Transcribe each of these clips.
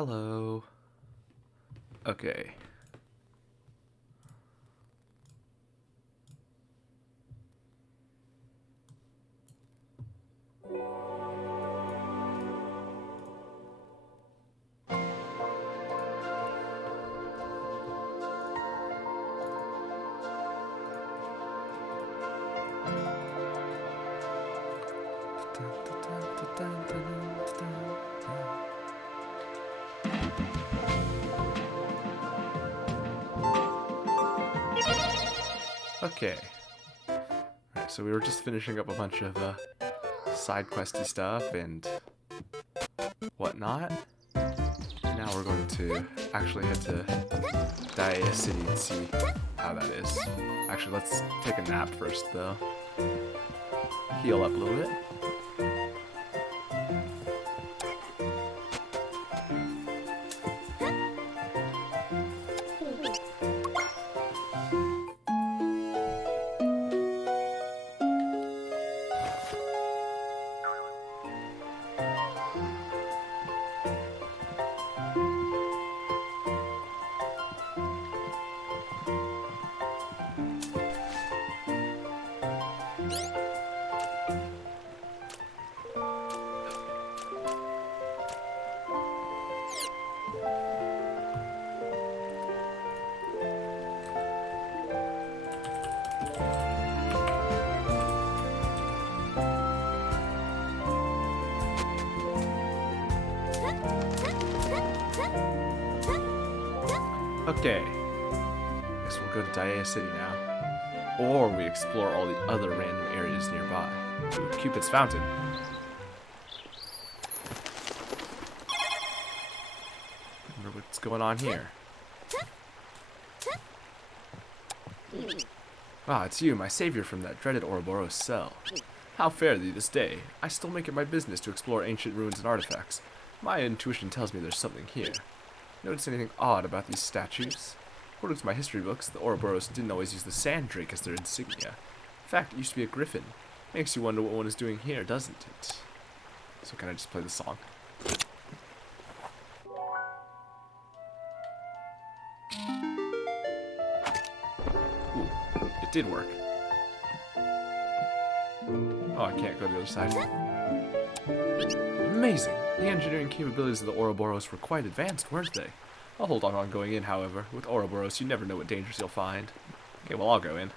Hello. Okay. Okay. Alright, so we were just finishing up a bunch of side questy stuff and whatnot. And now we're going to actually head to Dia City and see how that is. Actually, let's take a nap first, though. Heal up a little bit. Okay, guess we'll go to Dia City now. Or we explore all the other random areas nearby. Ooh, Cupid's Fountain. Wonder what's going on here. Ah, it's you, my savior from that dreaded Ouroboros cell. How fare thee this day? I still make it my business to explore ancient ruins and artifacts. My intuition tells me there's something here. Notice anything odd about these statues? According to my history books, the Ouroboros didn't always use the sand drake as their insignia. In fact, it used to be a griffin. Makes you wonder what one is doing here, doesn't it? So can I just play the song? Ooh, it did work. Oh, I can't go to the other side. Amazing! The engineering capabilities of the Ouroboros were quite advanced, weren't they? I'll hold on going in, however. With Ouroboros, you never know what dangers you'll find. Okay, well, I'll go in.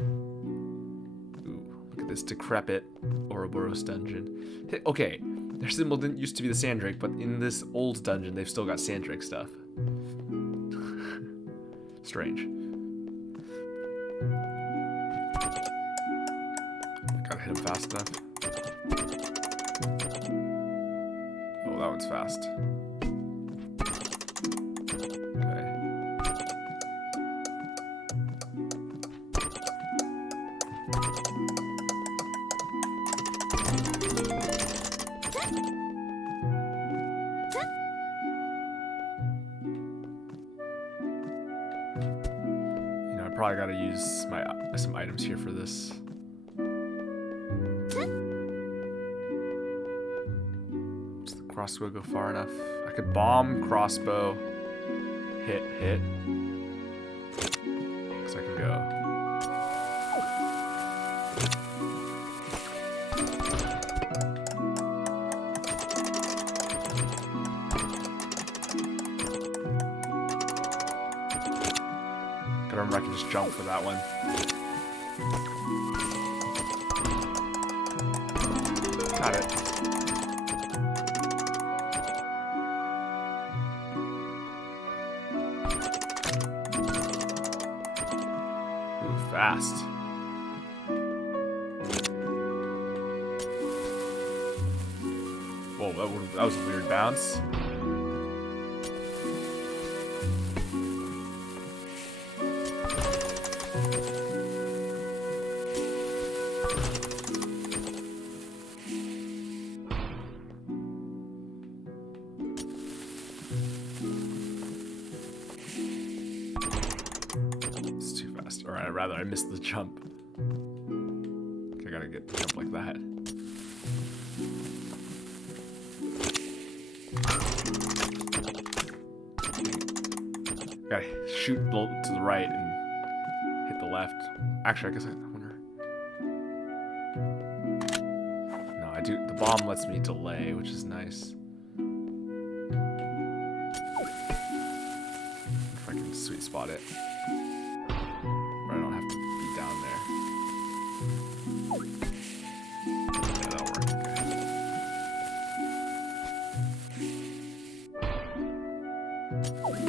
Ooh, look at this decrepit Ouroboros dungeon. Okay, their symbol didn't used to be the Sandrake, but in this old dungeon, they've still got Sandrake stuff. Strange. Gotta hit him fast enough. Oh, that one's fast. Okay. You know, I probably gotta use some items here for this. Crossbow go far enough. I could bomb, crossbow, hit. Because I can go. Gotta remember I can just jump for that one. Got it. Fast. Whoa, that was a weird bounce. Or rather, I missed the jump. Okay, I gotta get the jump like that. Gotta shoot to the right and hit the left. Actually, I guess I wonder. No, I do. The bomb lets me delay, which is nice. If I can sweet spot it. Where I don't have to be down there. Yeah, that'll work. Okay.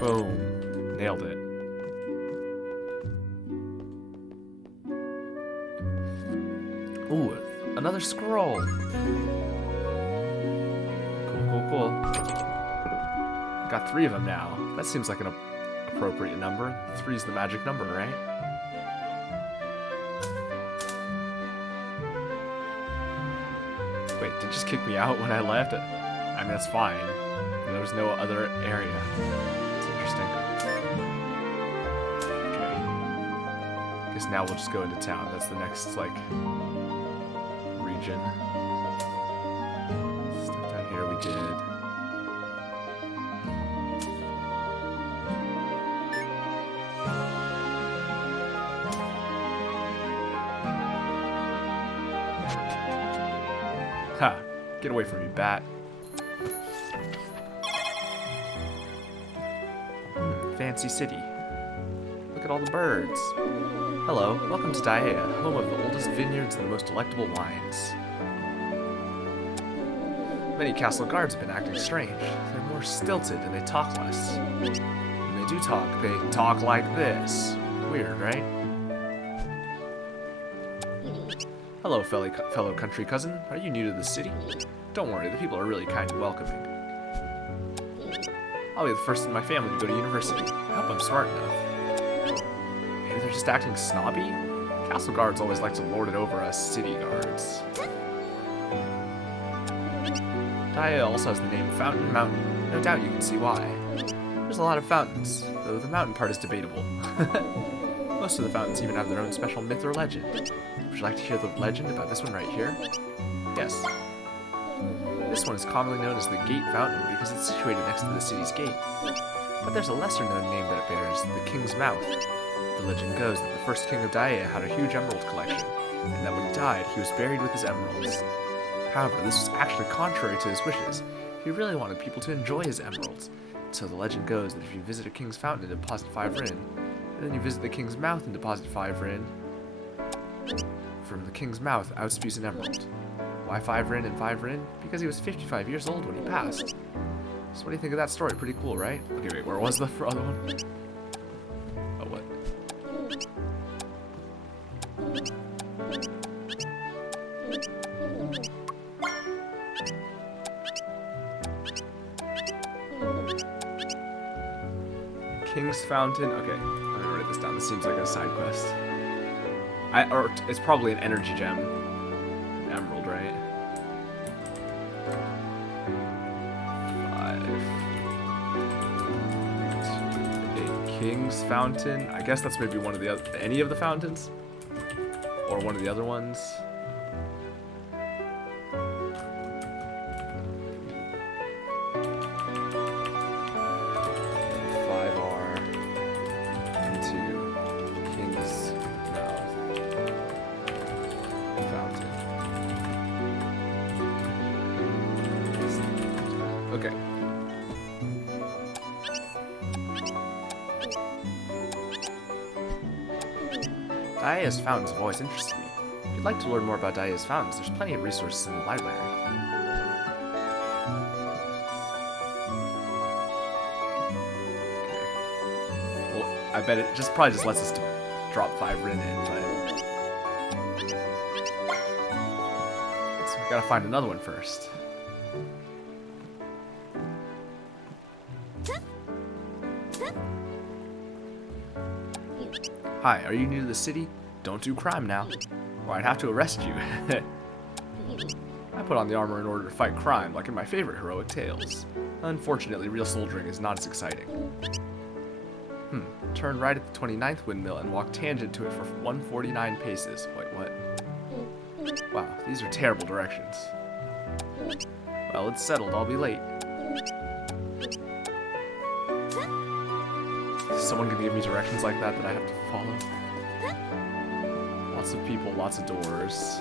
Boom. Nailed it. Ooh, another scroll. Cool. Got 3 of them now. That seems like an appropriate number. 3 is the magic number, right? Wait, did it just kick me out when I left? I mean, that's fine. There was no other area. It's interesting. Okay. Guess now we'll just go into town. That's the next, like, region. Stuff down here we did. Ha! Get away from me, bat. Fancy city. Look at all the birds. Hello, welcome to Daea, home of the oldest vineyards and the most delectable wines. Many castle guards have been acting strange. They're more stilted and they talk less. When they do talk, they talk like this. Weird, right? Hello, fellow country cousin. Are you new to the city? Don't worry, the people are really kind and welcoming. I'll be the first in my family to go to university. I hope I'm smart enough. Maybe they're just acting snobby? Castle guards always like to lord it over us city guards. Daea also has the name Fountain Mountain. No doubt you can see why. There's a lot of fountains, though the mountain part is debatable. Most of the fountains even have their own special myth or legend. Would you like to hear the legend about this one right here? Yes. This one is commonly known as the Gate Fountain because it's situated next to the city's gate. But there's a lesser known name that it bears, the King's Mouth. The legend goes that the first king of Daea had a huge emerald collection, and that when he died, he was buried with his emeralds. However, this was actually contrary to his wishes. He really wanted people to enjoy his emeralds. So the legend goes that if you visit a king's fountain and deposit 5 rin, and then you visit the king's mouth and deposit 5 rin, from the king's mouth out spews an emerald. Why 5 rin and 5 rin? Because he was 55 years old when he passed. So what do you think of that story? Pretty cool, right? Okay, wait, where was the other one? Oh, what? King's Fountain. Okay, I'm gonna write this down. This seems like a side quest. Or it's probably an energy gem. Emerald, right? 5. A King's Fountain. I guess that's maybe one of the any of the fountains, or one of the other ones. Okay. Daea's fountains have always interested me. If you'd like to learn more about Daea's fountains, there's plenty of resources in the library. Okay. Well, I bet it probably just lets us drop 5 rin in, but... So we gotta find another one first. Hi, are you new to the city? Don't do crime now, or I'd have to arrest you. I put on the armor in order to fight crime, like in my favorite heroic tales. Unfortunately, real soldiering is not as exciting. Turn right at the 29th windmill and walk tangent to it for 149 paces. Wait, what? Wow, these are terrible directions. Well, it's settled. I'll be late. Is someone gonna give me directions like that I have to follow? Lots of people, lots of doors.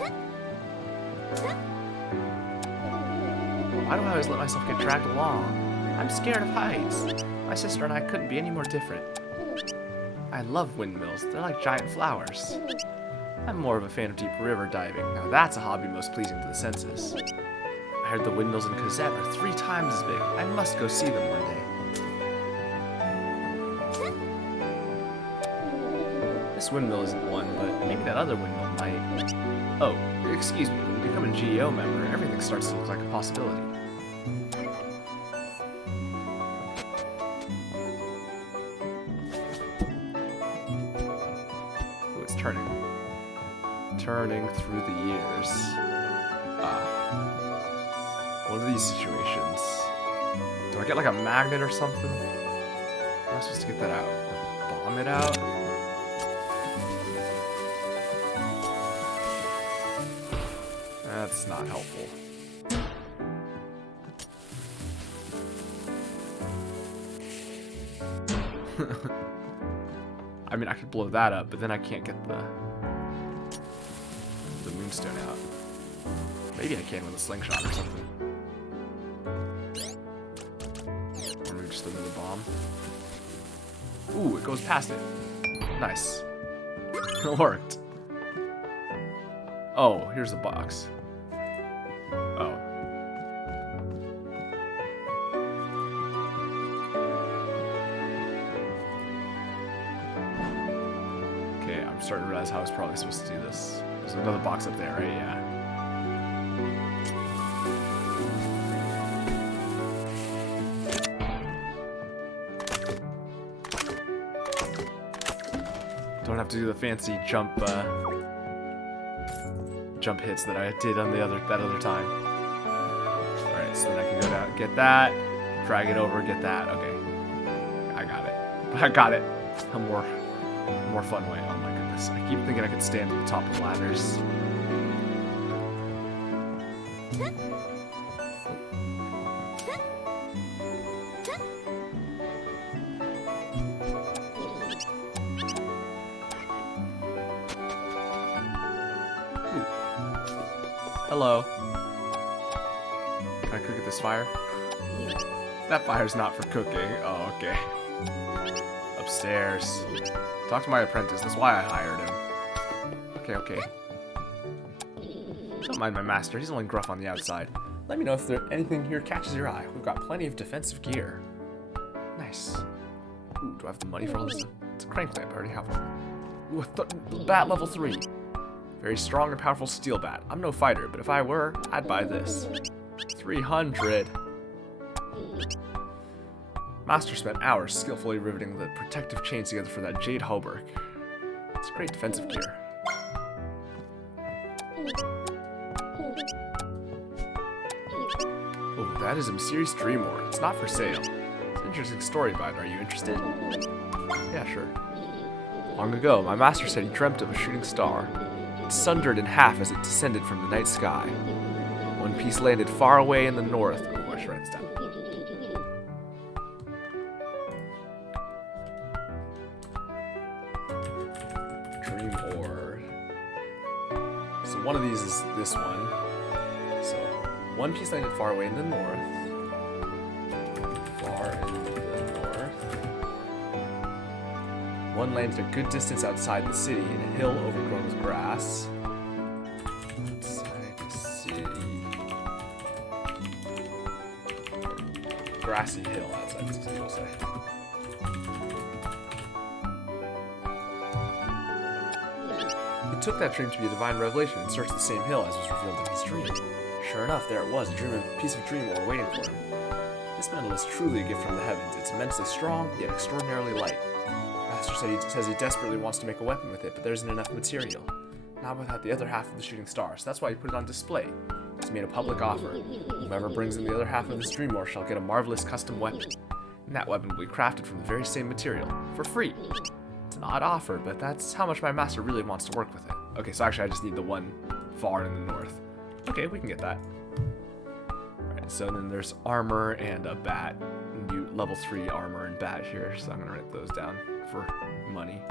Why do I always let myself get dragged along? I'm scared of heights. My sister and I couldn't be any more different. I love windmills. They're like giant flowers. I'm more of a fan of deep river diving. Now that's a hobby most pleasing to the senses. I heard the windmills in Kazet are 3 times as big. I must go see them one day. This windmill isn't one, but maybe that other windmill might. Oh, excuse me. When you become a GEO member, everything starts to look like a possibility. Ooh, it's turning. Turning through the years. What are these situations? Do I get like a magnet or something? How am I supposed to get that out? Bomb it out? That's not helpful. I mean, I could blow that up, but then I can't get the moonstone out. Maybe I can with a slingshot or something. Or maybe just another bomb. Ooh, it goes past it. Nice. It worked. Oh, here's the box. Oh. Okay, I'm starting to realize how I was probably supposed to do this. There's another box up there, right? Yeah. Don't have to do the fancy jump hits that I did on that other time. Alright, so then I can go down, get that, drag it over, get that. Okay. I got it. I got it. A more fun way. Oh my goodness. I keep thinking I could stand at the top of ladders. Hello. Can I cook at this fire? That fire's not for cooking. Oh, okay. Upstairs. Talk to my apprentice. That's why I hired him. Okay. Don't mind my master. He's only gruff on the outside. Let me know if anything here catches your eye. We've got plenty of defensive gear. Nice. Ooh, do I have the money for all this stuff? It's a crank lamp. I already have one. Ooh, bat level 3. Very strong and powerful steel bat. I'm no fighter, but if I were, I'd buy this. 300. Master spent hours skillfully riveting the protective chains together for that jade hauberk. It's great defensive gear. Oh, that is a mysterious dream ore. It's not for sale. It's an interesting story about it. Are you interested? Yeah, sure. Long ago, my master said he dreamt of a shooting star. It sundered in half as it descended from the night sky. One piece landed far away in the north. Oh, I should write this down. Dream ore. So one of these is this one. So one piece landed far away in the north. Far in the north. One landed a good distance outside the city in a hill overgrown with grass. Outside the city. Grassy hill outside the city, we'll say. He took that dream to be a divine revelation and searched the same hill as was revealed in his dream. Sure enough, there it was, a piece of dream ore waiting for him. This metal is truly a gift from the heavens. It's immensely strong, yet extraordinarily light. Master says he desperately wants to make a weapon with it, but there isn't enough material. Not without the other half of the shooting star, so that's why he put it on display. He's made a public offer. Whoever brings in the other half of this dream ore shall get a marvelous custom weapon. And that weapon will be crafted from the very same material, for free. It's an odd offer, but that's how much my master really wants to work with it. Okay, so actually I just need the one far in the north. Okay, we can get that. Alright, So then there's armor and a bat. And you level 3 armor and bat here, so I'm gonna write those down for money.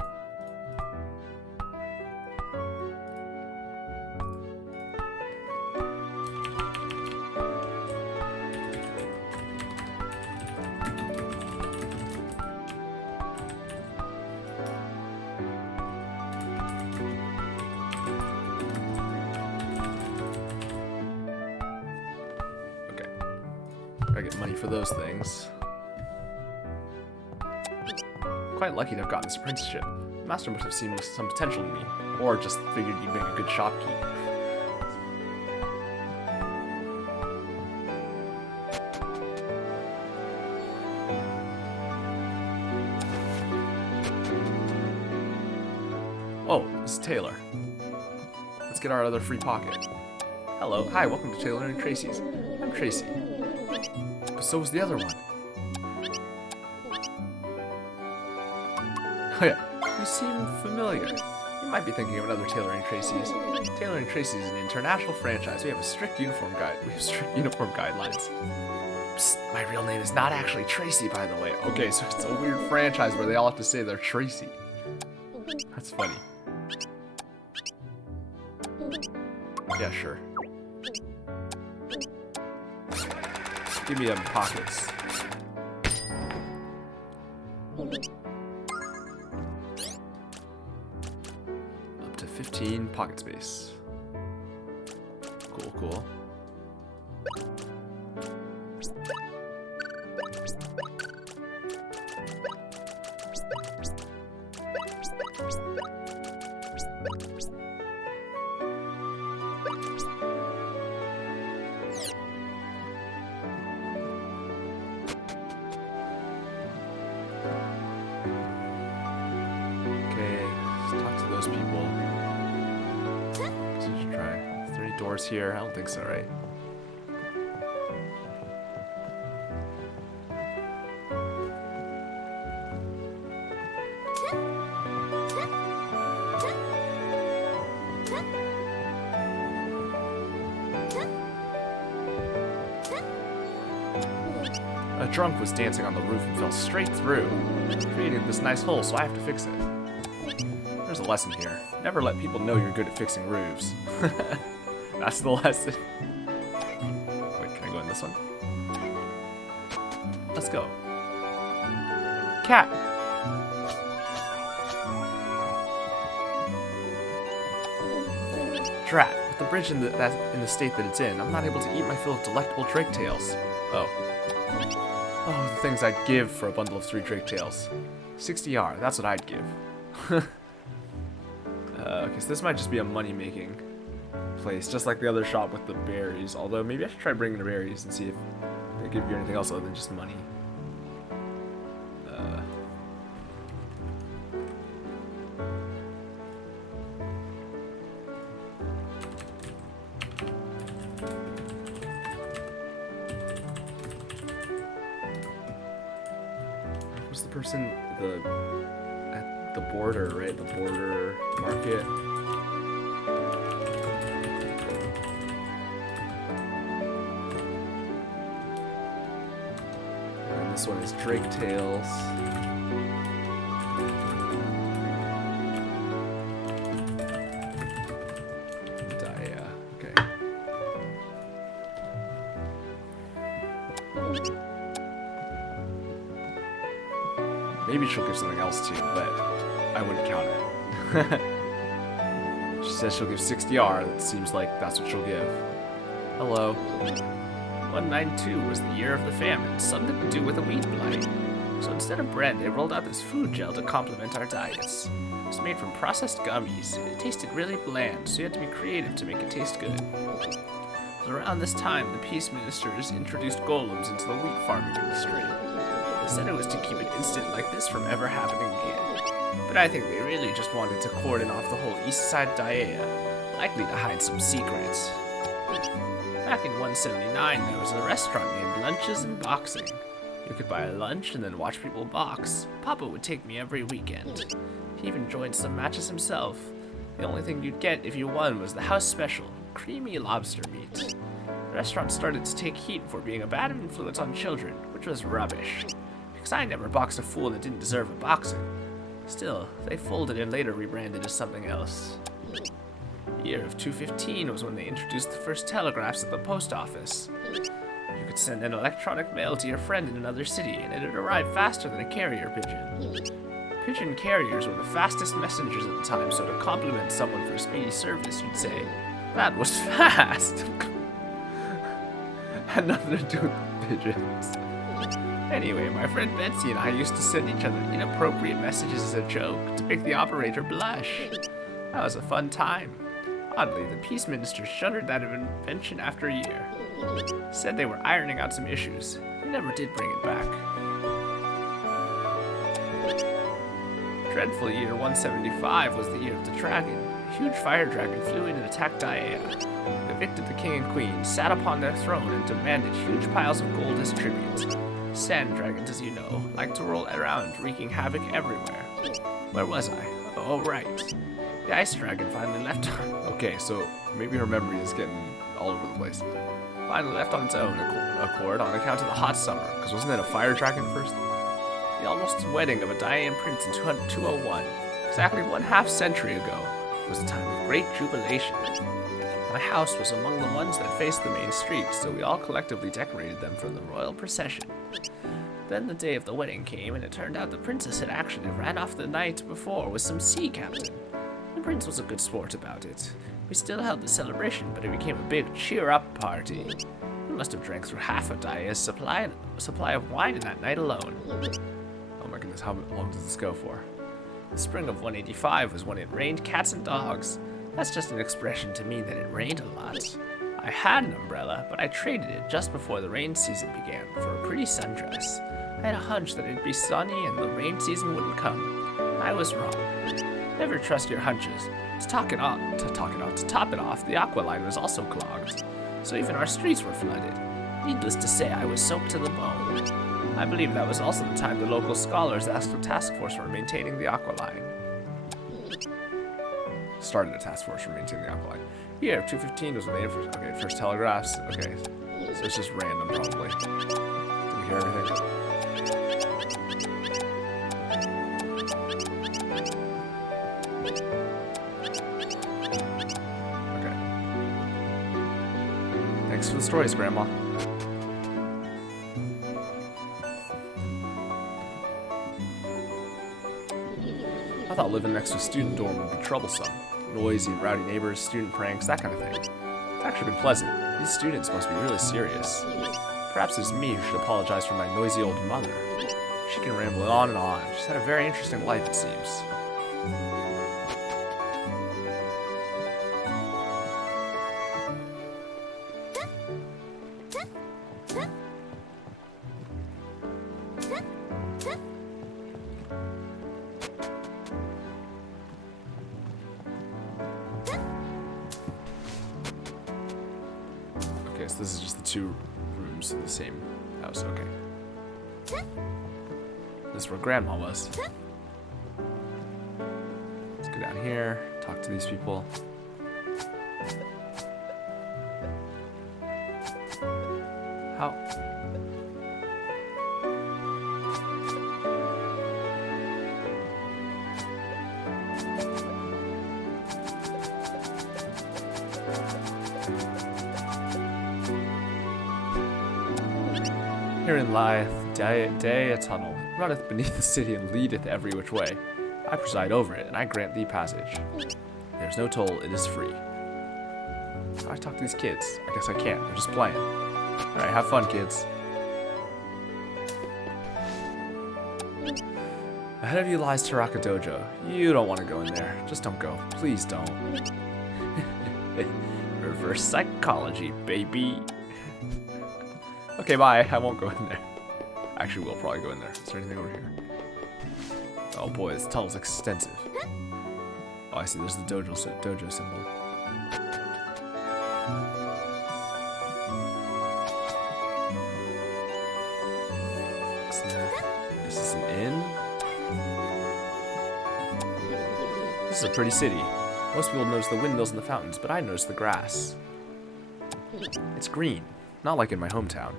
I get money for those things. Quite lucky to have gotten this apprenticeship. The master must have seen some potential in me, or just figured you'd make a good shopkeep. Oh, this is Taylor. Let's get our other free pocket. Hello, hi, welcome to Taylor and Tracy's. I'm Tracy. But so was the other one. Oh yeah, you seem familiar. You might be thinking of another Taylor and Tracy's. Taylor and Tracy's is an international franchise. We have strict uniform guidelines. Psst, my real name is not actually Tracy, by the way. Okay, so it's a weird franchise where they all have to say they're Tracy. That's funny. Yeah, sure. Give me them pockets. Up to 15 pocket space. Cool, cool. Those people. Guess we should try. 30 doors here? I don't think so, right? A drunk was dancing on the roof and fell straight through, creating this nice hole, so I have to fix it. There's a lesson here. Never let people know you're good at fixing roofs. That's the lesson. Wait, can I go in this one? Let's go. Cat! Drat. With the bridge in the state that it's in, I'm not able to eat my fill of delectable drake tails. Oh. Oh, the things I'd give for a bundle of 3 drake tails. 60R, that's what I'd give. Okay, so this might just be a money-making place, just like the other shop with the berries. Although, maybe I should try bringing the berries and see if they give you anything else other than just money. Who's the person, at the border, right? The border market. And this one is Drake Tails. Okay. Maybe she'll give something else too, but I wouldn't count it. She says she'll give 60R. That seems like that's what she'll give. Hello. 192 was the year of the famine, something to do with a wheat blight. So instead of bread, they rolled out this food gel to complement our diets. It was made from processed gummies. It tasted really bland, so you had to be creative to make it taste good. It was around this time the peace ministers introduced golems into the wheat farming industry. They said it was to keep an incident like this from ever happening again. But I think they really just wanted to cordon off the whole east side Daea, likely to hide some secrets. Back in 179, there was a restaurant named Lunches and Boxing. You could buy a lunch and then watch people box. Papa would take me every weekend. He even joined some matches himself. The only thing you'd get if you won was the house special, creamy lobster meat. The restaurant started to take heat for being a bad influence on children, which was rubbish, because I never boxed a fool that didn't deserve a boxing. Still, they folded and later rebranded as something else. The year of 215 was when they introduced the first telegraphs at the post office. You could send an electronic mail to your friend in another city, and it'd arrive faster than a carrier pigeon. Pigeon carriers were the fastest messengers at the time, so to compliment someone for speedy service, you'd say, "That was fast!" Had nothing to do with pigeons. Anyway, my friend Betsy and I used to send each other inappropriate messages as a joke to make the operator blush. That was a fun time. Oddly, the peace minister shuttered that invention after a year. Said they were ironing out some issues. He never did bring it back. Dreadful year 175 was the year of the dragon. A huge fire dragon flew in and attacked Dia, evicted the king and queen, sat upon their throne, and demanded huge piles of gold as tribute. Sand dragons, as you know, like to roll around, wreaking havoc everywhere. Where was I? Oh, right. The ice dragon finally left. Okay, so maybe her memory is getting all over the place. Finally left on its own accord on account of the hot summer, because wasn't that a fire dragon first? The almost wedding of a Diane prince in 201, exactly 1/2 century ago, was a time of great jubilation. My house was among the ones that faced the main street, so we all collectively decorated them for the royal procession. Then the day of the wedding came, and it turned out the princess had actually ran off the night before with some sea captain. The prince was a good sport about it. We still held the celebration, but it became a big cheer-up party. We must have drank through half of Dia's supply of wine in that night alone. Oh my goodness, how long does this go for? The spring of 185 was when it rained cats and dogs. That's just an expression to mean that it rained a lot. I had an umbrella, but I traded it just before the rain season began for a pretty sundress. I had a hunch that it'd be sunny and the rain season wouldn't come. I was wrong. Never trust your hunches. To top it off, the aqua line was also clogged, so even our streets were flooded. Needless to say, I was soaked to the bone. I believe that was also the time the local scholars asked a task force for maintaining the aqua line. Started a task force for maintaining the aqua line. Year 215 was when they first telegraphs. Okay, so it's just random probably. Did we hear everything? Okay. Thanks for the stories, Grandma. I thought living next to a student dorm would be troublesome. Noisy, rowdy neighbors, student pranks, that kind of thing. It's actually been pleasant. These students must be really serious. Perhaps it's me who should apologize for my noisy old mother. She can ramble on and on. She's had a very interesting life, it seems. So this is just the two rooms in the same house, okay. This is where Grandma was. Let's go down here, talk to these people. How? Herein lieth Dia tunnel, runneth beneath the city and leadeth every which way. I preside over it, and I grant thee passage. There's no toll, it is free. How do I talk to these kids? I guess I can't, they're just playing. Alright, have fun, kids. Ahead of you lies Taraka Dojo. You don't want to go in there. Just don't go. Please don't. Reverse psychology, baby. Okay, bye. I won't go in there. Actually, we'll probably go in there. Is there anything over here? Oh boy, this tunnel's extensive. Oh, I see. There's the dojo symbol. Is this an inn? This is a pretty city. Most people notice the windmills and the fountains, but I notice the grass. It's green, not like in my hometown.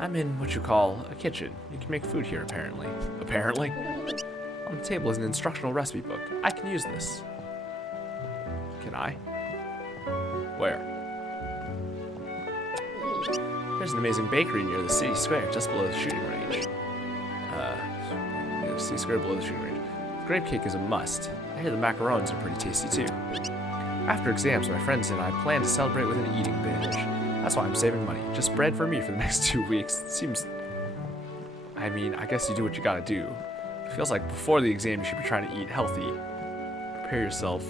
I'm in what you call a kitchen. You can make food here, apparently. Apparently? On the table is an instructional recipe book. I can use this. Can I? Where? There's an amazing bakery near the city square, just below the shooting range. Near the city square below the shooting range. Grape cake is a must. I hear the macarons are pretty tasty too. After exams, my friends and I plan to celebrate with an eating binge. That's why I'm saving money. Just bread for me for the next 2 weeks. It seems... I mean, I guess you do what you gotta do. It feels like before the exam you should be trying to eat healthy. Prepare yourself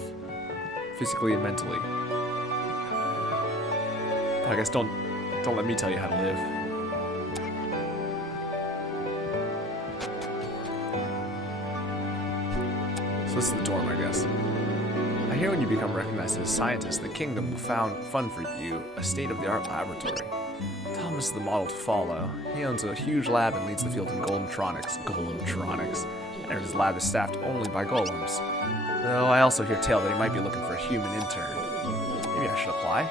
physically and mentally. But I guess don't let me tell you how to live. So this is the dorm, I guess. I hear when you become recognized as a scientist, the kingdom will fund for you a state-of-the-art laboratory. Thomas is the model to follow. He owns a huge lab and leads the field in golemtronics. And his lab is staffed only by golems. Though I also hear tale that he might be looking for a human intern. Maybe I should apply?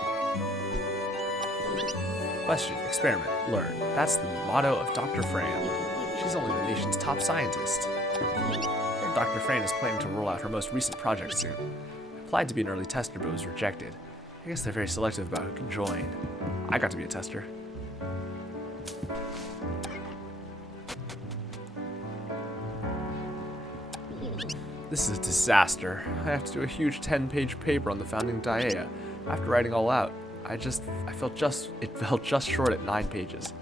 Question, experiment, learn. That's the motto of Dr. Fran. She's only the nation's top scientist. Dr. Fran is planning to roll out her most recent project soon. I applied to be an early tester but was rejected. I guess they're very selective about who can join. I got to be a tester. This is a disaster. I have to do a huge 10-page paper on the founding Daea. After writing all out, it fell just short at 9 pages.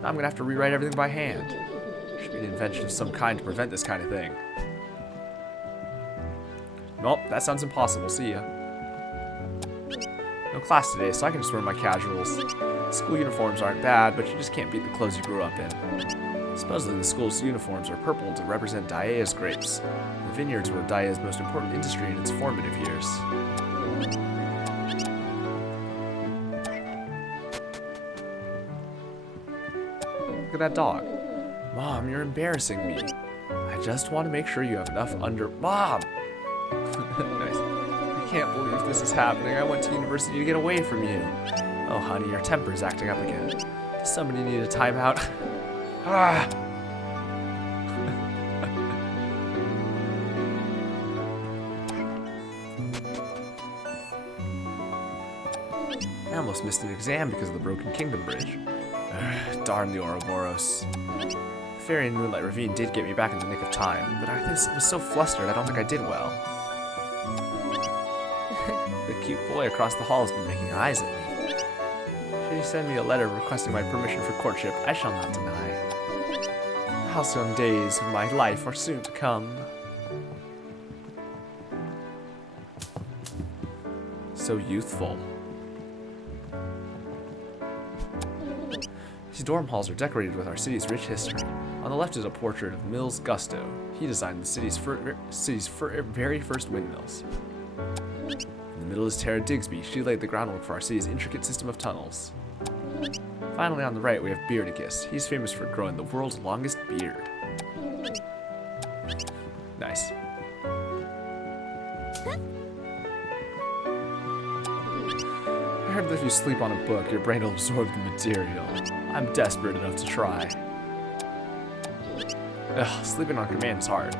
Now I'm gonna have to rewrite everything by hand. There should be an invention of some kind to prevent this kind of thing. Nope, that sounds impossible. See ya. No class today, so I can just wear my casuals. School uniforms aren't bad, but you just can't beat the clothes you grew up in. Supposedly the school's uniforms are purple to represent Daea's grapes. The vineyards were Daea's most important industry in its formative years. Look at that dog. Mom, you're embarrassing me. I just want to make sure you have enough Mom! Nice. I can't believe this is happening. I went to university to get away from you. Oh, honey, your temper's acting up again. Does somebody need a timeout? Ah! I almost missed an exam because of the Broken Kingdom Bridge. Darn the Ouroboros. The Fairy in Moonlight Ravine did get me back in the nick of time, but I was so flustered I don't think I did well. The cute boy across the hall has been making eyes at me. Should he send me a letter requesting my permission for courtship, I shall not deny. The halcyon days of my life are soon to come. So youthful. These dorm halls are decorated with our city's rich history. On the left is a portrait of Mills Gusto. He designed the city's very first windmills. In the middle is Tara Digsby. She laid the groundwork for our city's intricate system of tunnels. Finally, on the right, we have Beardicus. He's famous for growing the world's longest beard. Nice. I heard that if you sleep on a book, your brain will absorb the material. I'm desperate enough to try. Ugh, sleeping on command is hard.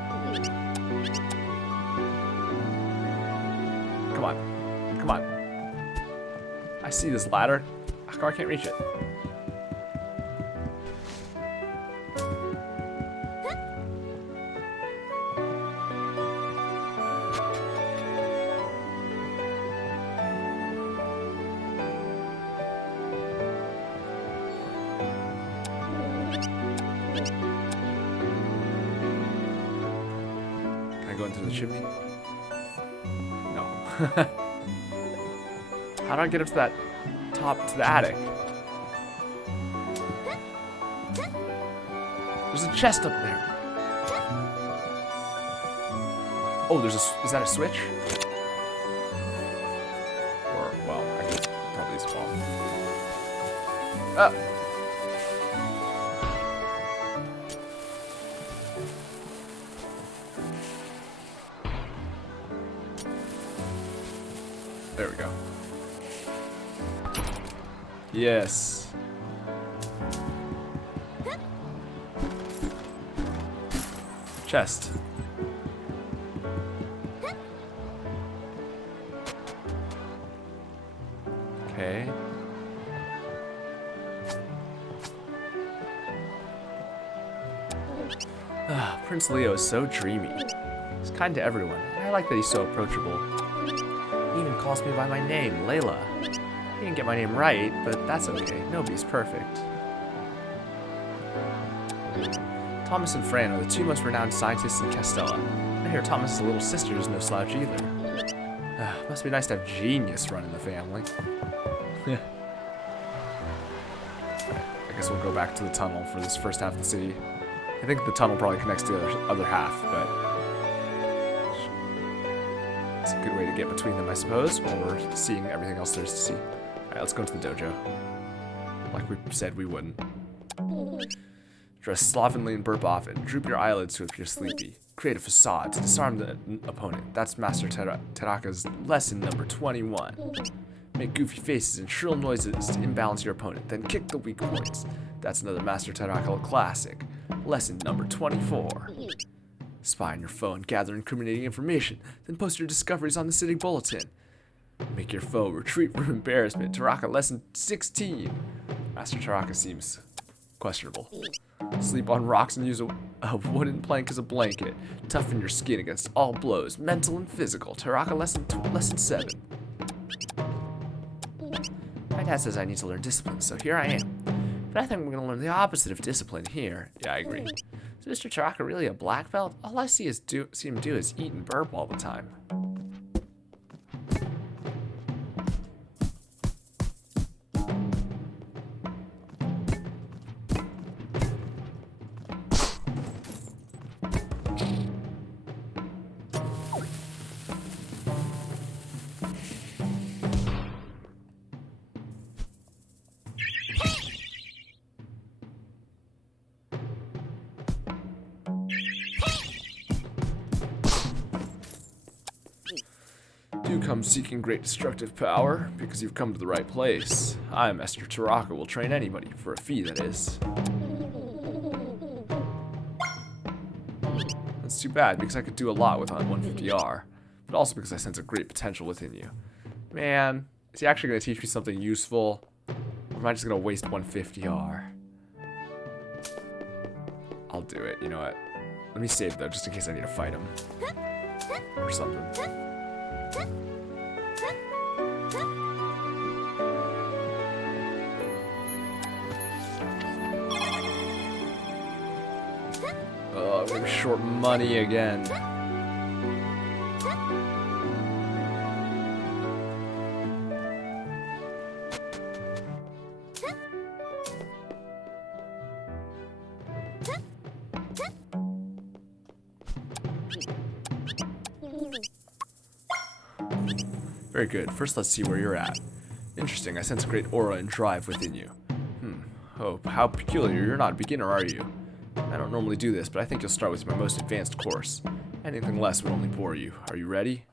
Come on. Come on. I see this ladder. How come I can't reach it? Go into the chimney? No. How do I get up to that top, to the attic? There's a chest up there. Oh, is that a switch? Or, well, I guess. Ah! There we go. Yes. Chest. Okay. Prince Leo is so dreamy. He's kind to everyone, and I like that he's so approachable. He even calls me by my name, Layla. He didn't get my name right, but that's okay. Nobody's perfect. Thomas and Fran are the two most renowned scientists in Castella. I hear Thomas's little sister is no slouch either. Must be nice to have genius running the family. I guess we'll go back to the tunnel for this first half of the city. I think the tunnel probably connects to the other half, but it's a good way to get between them, I suppose, while we're seeing everything else there's to see. Alright, let's go into the dojo. Like we said we wouldn't. Dress slovenly and burp often. Droop your eyelids to appear sleepy. Create a facade to disarm the opponent. That's Master Taraka's lesson number 21. Make goofy faces and shrill noises to imbalance your opponent, then kick the weak points. That's another Master Taraka classic. Lesson number 24. Spy on your foe and gather incriminating information, then post your discoveries on the city bulletin. Make your foe retreat from embarrassment. Taraka lesson 16. Master Taraka seems questionable. Sleep on rocks and use a wooden plank as a blanket. Toughen your skin against all blows, mental and physical. Taraka lesson 7. My dad says I need to learn discipline, so here I am. But I think I'm going to learn the opposite of discipline here. Yeah, I agree. Is Mr. Taraka really a black belt? All I see him do is eat and burp all the time. You come seeking great destructive power, because you've come to the right place. I, Master Taraka, will train anybody, for a fee, that is. That's too bad, because I could do a lot with 150R, but also because I sense a great potential within you. Man, is he actually going to teach me something useful? Or am I just going to waste 150R? I'll do it, you know what? Let me save, though, just in case I need to fight him. Or something. Oh, we're short money again. Very good. First, let's see where you're at. Interesting. I sense a great aura and drive within you. Oh, how peculiar. You're not a beginner, are you? I don't normally do this, but I think you'll start with my most advanced course. Anything less would only bore you. Are you ready?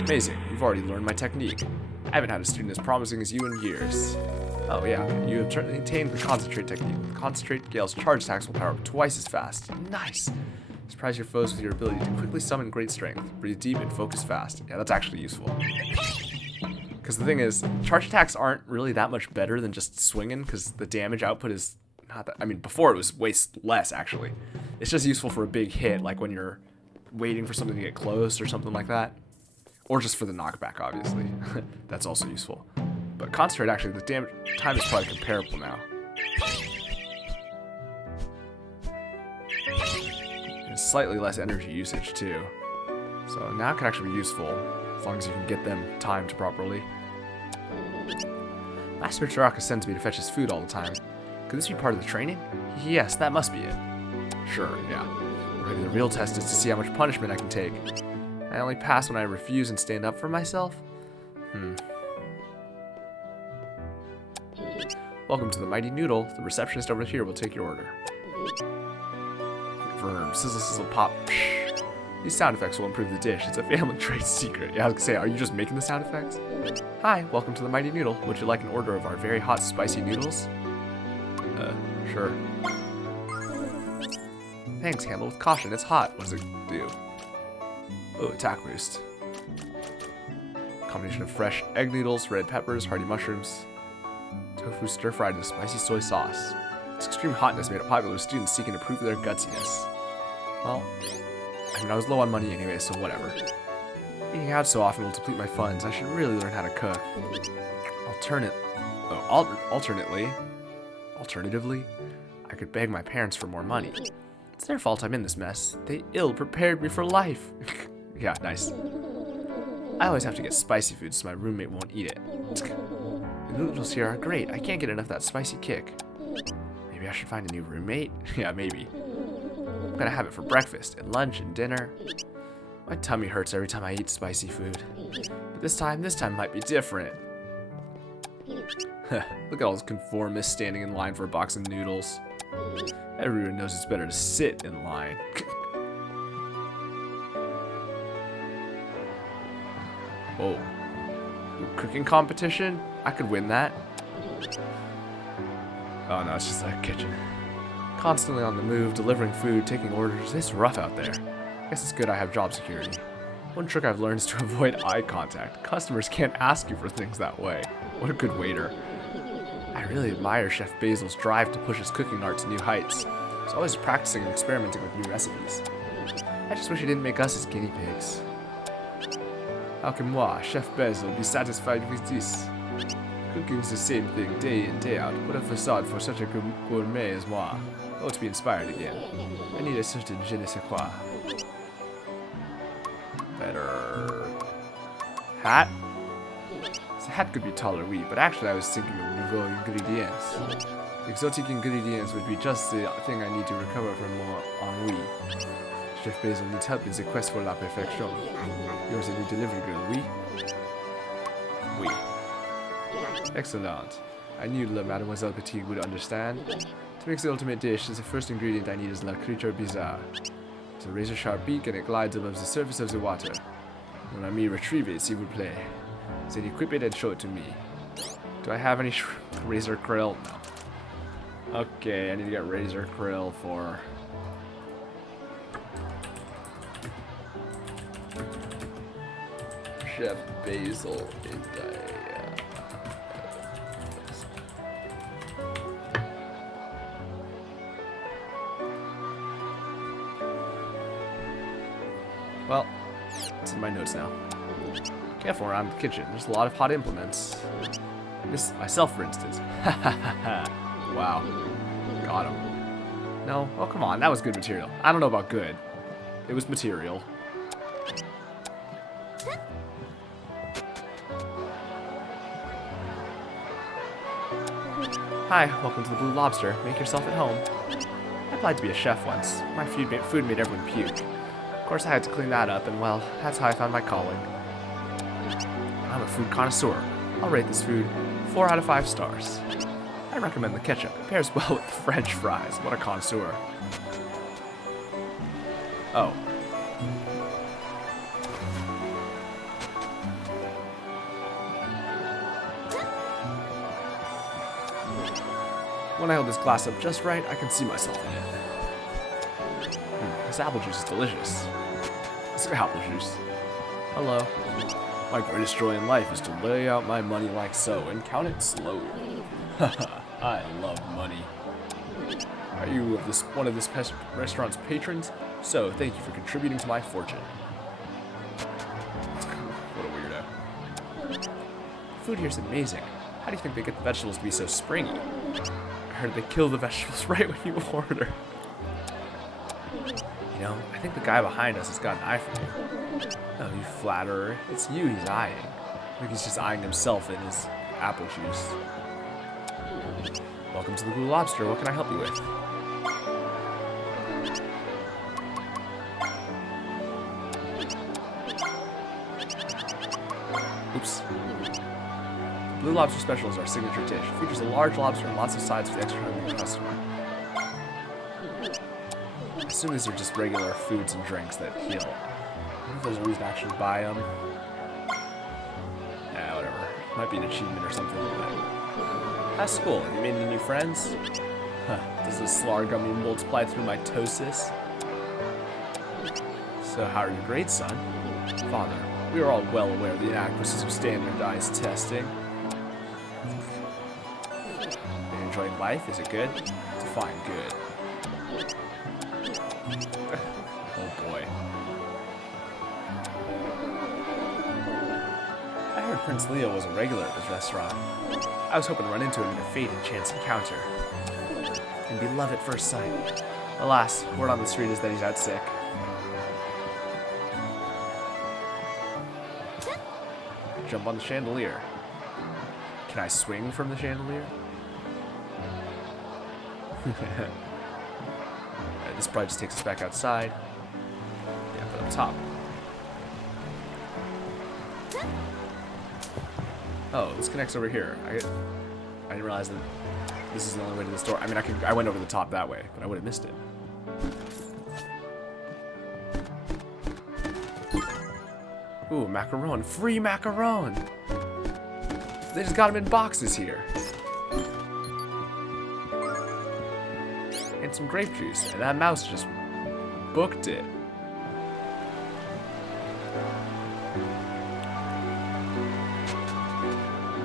Amazing. You've already learned my technique. I haven't had a student as promising as you in years. Oh yeah, you have maintained the concentrate technique. The concentrate Gale's charge attacks will power up twice as fast. Nice! Surprise your foes with your ability to quickly summon great strength. Breathe deep and focus fast. Yeah, that's actually useful. Because the thing is, charge attacks aren't really that much better than just swinging, because the damage output is not that... I mean, before it was way less, actually. It's just useful for a big hit, like when you're waiting for something to get close or something like that. Or just for the knockback, obviously. That's also useful. But concentrate, actually, the damage time is probably comparable now. And slightly less energy usage, too. So now it can actually be useful, as long as you can get them timed properly. Master Taraka sends me to fetch his food all the time. Could this be part of the training? Yes, that must be it. Sure, yeah. Maybe the real test is to see how much punishment I can take. I only pass when I refuse and stand up for myself? Welcome to the Mighty Noodle. The receptionist over here will take your order. Verm, sizzle, sizzle, pop. Psh. These sound effects will improve the dish. It's a family trade secret. Yeah, I was gonna say, are you just making the sound effects? Hi, welcome to the Mighty Noodle. Would you like an order of our very hot, spicy noodles? Sure. Thanks, handle with caution. It's hot. What does it do? Oh, attack boost. Combination of fresh egg noodles, red peppers, hearty mushrooms, tofu stir-fried in a spicy soy sauce. Its extreme hotness made it popular with students seeking to prove their gutsiness. Well, I mean, I was low on money anyway, so whatever. Eating out so often will deplete my funds. I should really learn how to cook. Alternatively, I could beg my parents for more money. It's their fault I'm in this mess. They ill-prepared me for life. Yeah, nice. I always have to get spicy food so my roommate won't eat it. The noodles here are great. I can't get enough of that spicy kick. Maybe I should find a new roommate? Yeah, maybe. I'm gonna have it for breakfast and lunch and dinner. My tummy hurts every time I eat spicy food. But this time might be different. Look at all those conformists standing in line for a box of noodles. Everyone knows it's better to sit in line. Oh. Cooking competition? I could win that. Oh no, it's just a kitchen. Constantly on the move, delivering food, taking orders. It's rough out there. Guess it's good I have job security. One trick I've learned is to avoid eye contact. Customers can't ask you for things that way. What a good waiter. I really admire Chef Basil's drive to push his cooking art to new heights. He's always practicing and experimenting with new recipes. I just wish he didn't make us his guinea pigs. How can moi, Chef Basil, be satisfied with this? Cooking's the same thing day in, day out. What a facade for such a gourmet as moi. I want to be inspired again. I need a certain je ne sais quoi. Better... hat? The hat could be taller, oui, but actually I was thinking of nouveau ingredients. Exotic ingredients would be just the thing I need to recover from more ennui. Chef Basil needs help in the quest for la perfection. You're the new delivery girl, oui? Oui. Excellent. I knew La Mademoiselle Petit would understand. To make the ultimate dish, the first ingredient I need is la creature bizarre. It's a razor-sharp beak and it glides above the surface of the water. Mon ami retrieve it, s'il vous plaît. Then equip it and show it to me. Do I have any razor krill? No. Okay, I need to get razor krill for... Chef Basil and well, it's in my notes now. Careful around the kitchen. There's a lot of hot implements. Myself, for instance. Wow. Got him. No. Oh, come on. That was good material. I don't know about good. It was material. Hi, welcome to the Blue Lobster. Make yourself at home. I applied to be a chef once. My food made everyone puke. Of course, I had to clean that up, and well, that's how I found my calling. I'm a food connoisseur. I'll rate this food 4 out of 5 stars. I recommend the ketchup. It pairs well with the French fries. What a connoisseur. Oh. When I hold this glass up just right, I can see myself in it. This apple juice is delicious. This is apple juice. Hello. My greatest joy in life is to lay out my money like so and count it slowly. Haha, I love money. Are you one of this restaurant's patrons? So, thank you for contributing to my fortune. What a weirdo. Food here's amazing. How do you think they get the vegetables to be so springy? I heard they kill the vegetables right when you order. You know, I think the guy behind us has got an eye for you. Oh, you flatterer. It's you he's eyeing. I think he's just eyeing himself in his apple juice. Welcome to the Blue Lobster. What can I help you with? Oops. Blue Lobster Special is our signature dish. It features a large lobster and lots of sides for the extra hungry customer. I assume these are just regular foods and drinks that heal. I wonder if there's a reason to actually buy them. Yeah, whatever. Might be an achievement or something like that. How's school? Have you made any new friends? Huh. Does the slar gummy multiply through mitosis? So how are your grades, son? Father, we are all well aware of the inadequacies of standardized testing. Are you enjoying life? Is it good? Define good. Oh boy. I heard Prince Leo was a regular at this restaurant. I was hoping to run into him in a fated chance encounter. And be love at first sight. Alas, word on the street is that he's out sick. Jump on the chandelier. Can I swing from the chandelier? Alright, this probably just takes us back outside. Yeah, but up top. Oh, this connects over here. I didn't realize that this is the only way to the store. I mean, I went over the top that way, but I would have missed it. Ooh, macaron. Free macaron! They just got them in boxes here. And some grape juice. And that mouse just booked it.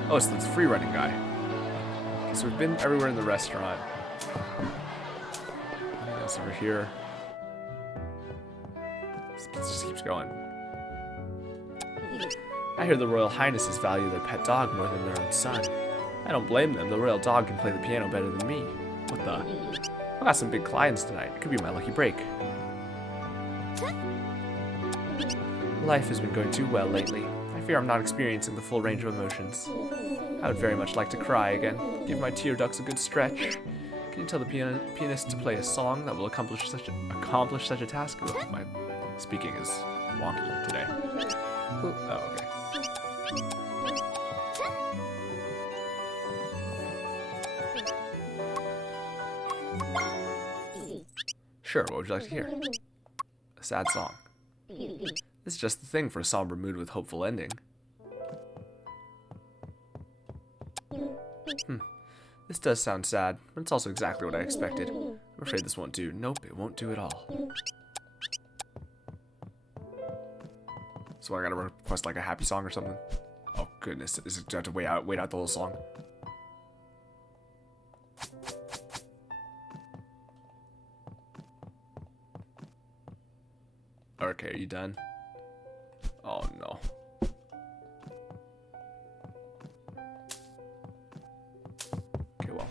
Oh, so it's the free running guy. Okay, so we've been everywhere in the restaurant. Anything else over here? This just keeps going. I hear the Royal Highnesses value their pet dog more than their own son. I don't blame them. The royal dog can play the piano better than me. What the? I got some big clients tonight. It could be my lucky break. Life has been going too well lately. I fear I'm not experiencing the full range of emotions. I would very much like to cry again. Give my tear ducts a good stretch. Can you tell the pianist to play a song that will accomplish such a task? Oh, my speaking is wonky today. Oh, okay. Sure, what would you like to hear? A sad song. It's just the thing for a somber mood with hopeful ending. This does sound sad, but it's also exactly what I expected. I'm afraid this won't do. Nope, it won't do at all. So I gotta request like a happy song or something? Oh goodness, do I have to wait out the whole song? Okay, are you done? Oh no. Okay, well.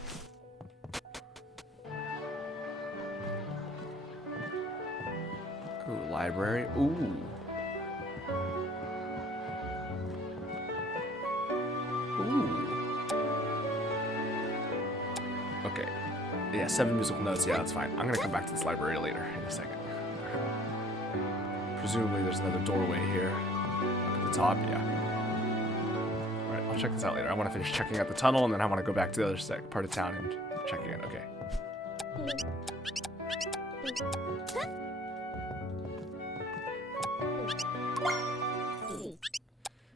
Ooh, library. Ooh. Okay. Yeah, 7 musical notes. Yeah, that's fine. I'm gonna come back to this library later in a second. Presumably there's another doorway here. Up at the top, yeah. Alright, I'll check this out later. I want to finish checking out the tunnel, and then I want to go back to the other part of town and check again. Okay.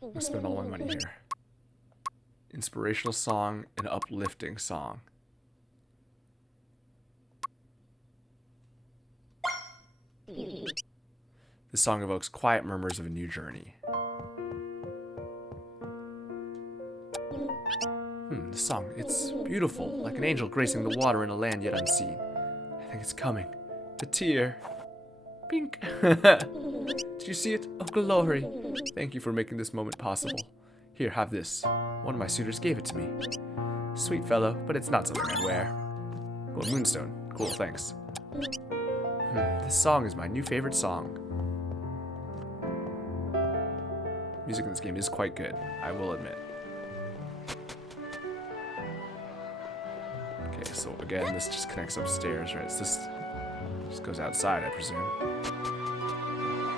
I'm gonna spend all my money here. Inspirational song, an uplifting song. This song evokes quiet murmurs of a new journey. This song, it's beautiful, like an angel gracing the water in a land yet unseen. I think it's coming. The tear. Pink. Did you see it? Oh, glory. Thank you for making this moment possible. Here, have this. One of my suitors gave it to me. Sweet fellow, but it's not something I'd wear. Oh, moonstone. Cool, thanks. This song is my new favorite song. Music in this game is quite good, I will admit. Okay, so again, this just connects upstairs, right? So this just goes outside, I presume.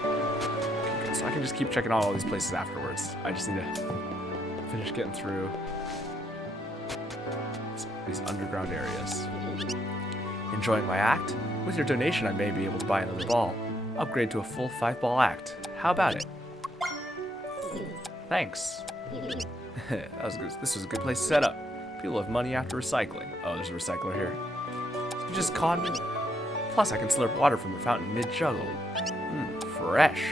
Okay, good. So I can just keep checking out all these places afterwards. I just need to finish getting through these underground areas. Enjoying my act? With your donation, I may be able to buy another ball. Upgrade to a full 5-ball act. How about it? Thanks. That was good. This was a good place to set up. People have money after recycling. Oh, there's a recycler here. You just caught me. Plus, I can slurp water from the fountain mid-juggle. Fresh.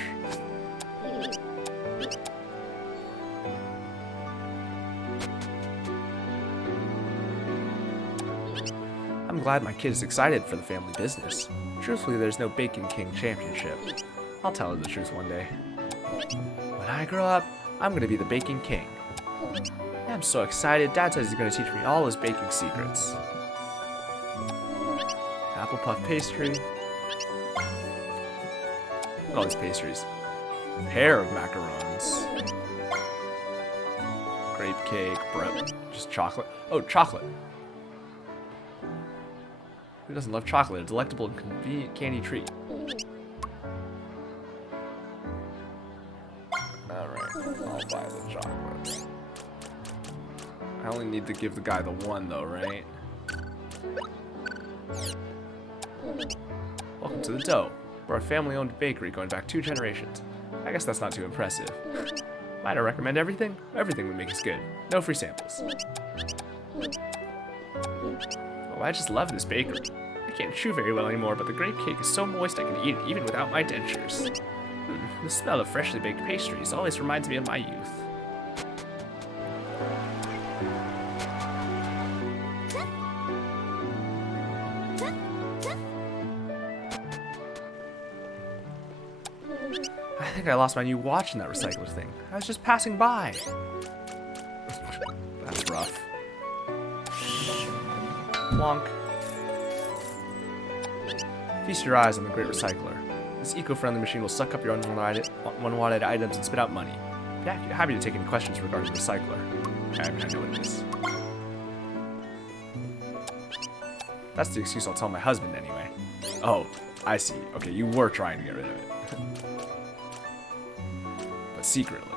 I'm glad my kid is excited for the family business. Truthfully, there's no Baking King championship. I'll tell her the truth one day. When I grow up, I'm going to be the Baking King. I'm so excited. Dad says he's going to teach me all his baking secrets. Apple puff pastry. Look at all these pastries. Pair of macarons. Grape cake, bread, just chocolate. Oh, chocolate. Who doesn't love chocolate? A delectable and convenient candy treat. Alright, I'll buy the chocolate. I only need to give the guy the one though, right? Welcome to the dough. We're a family-owned bakery going back 2 generations. I guess that's not too impressive. Might I recommend everything? Everything we make is good. No free samples. Oh, I just love this bakery. I can't chew very well anymore, but the grape cake is so moist I can eat it even without my dentures. The smell of freshly baked pastries always reminds me of my youth. I think I lost my new watch in that recycler thing. I was just passing by. That's rough. Wonk. Feast your eyes on the great recycler. This eco-friendly machine will suck up your unwanted items and spit out money. Yeah, happy to take any questions regarding the recycler. I mean, I know what it is. That's the excuse I'll tell my husband anyway. Oh, I see. Okay, you were trying to get rid of it. But secretly.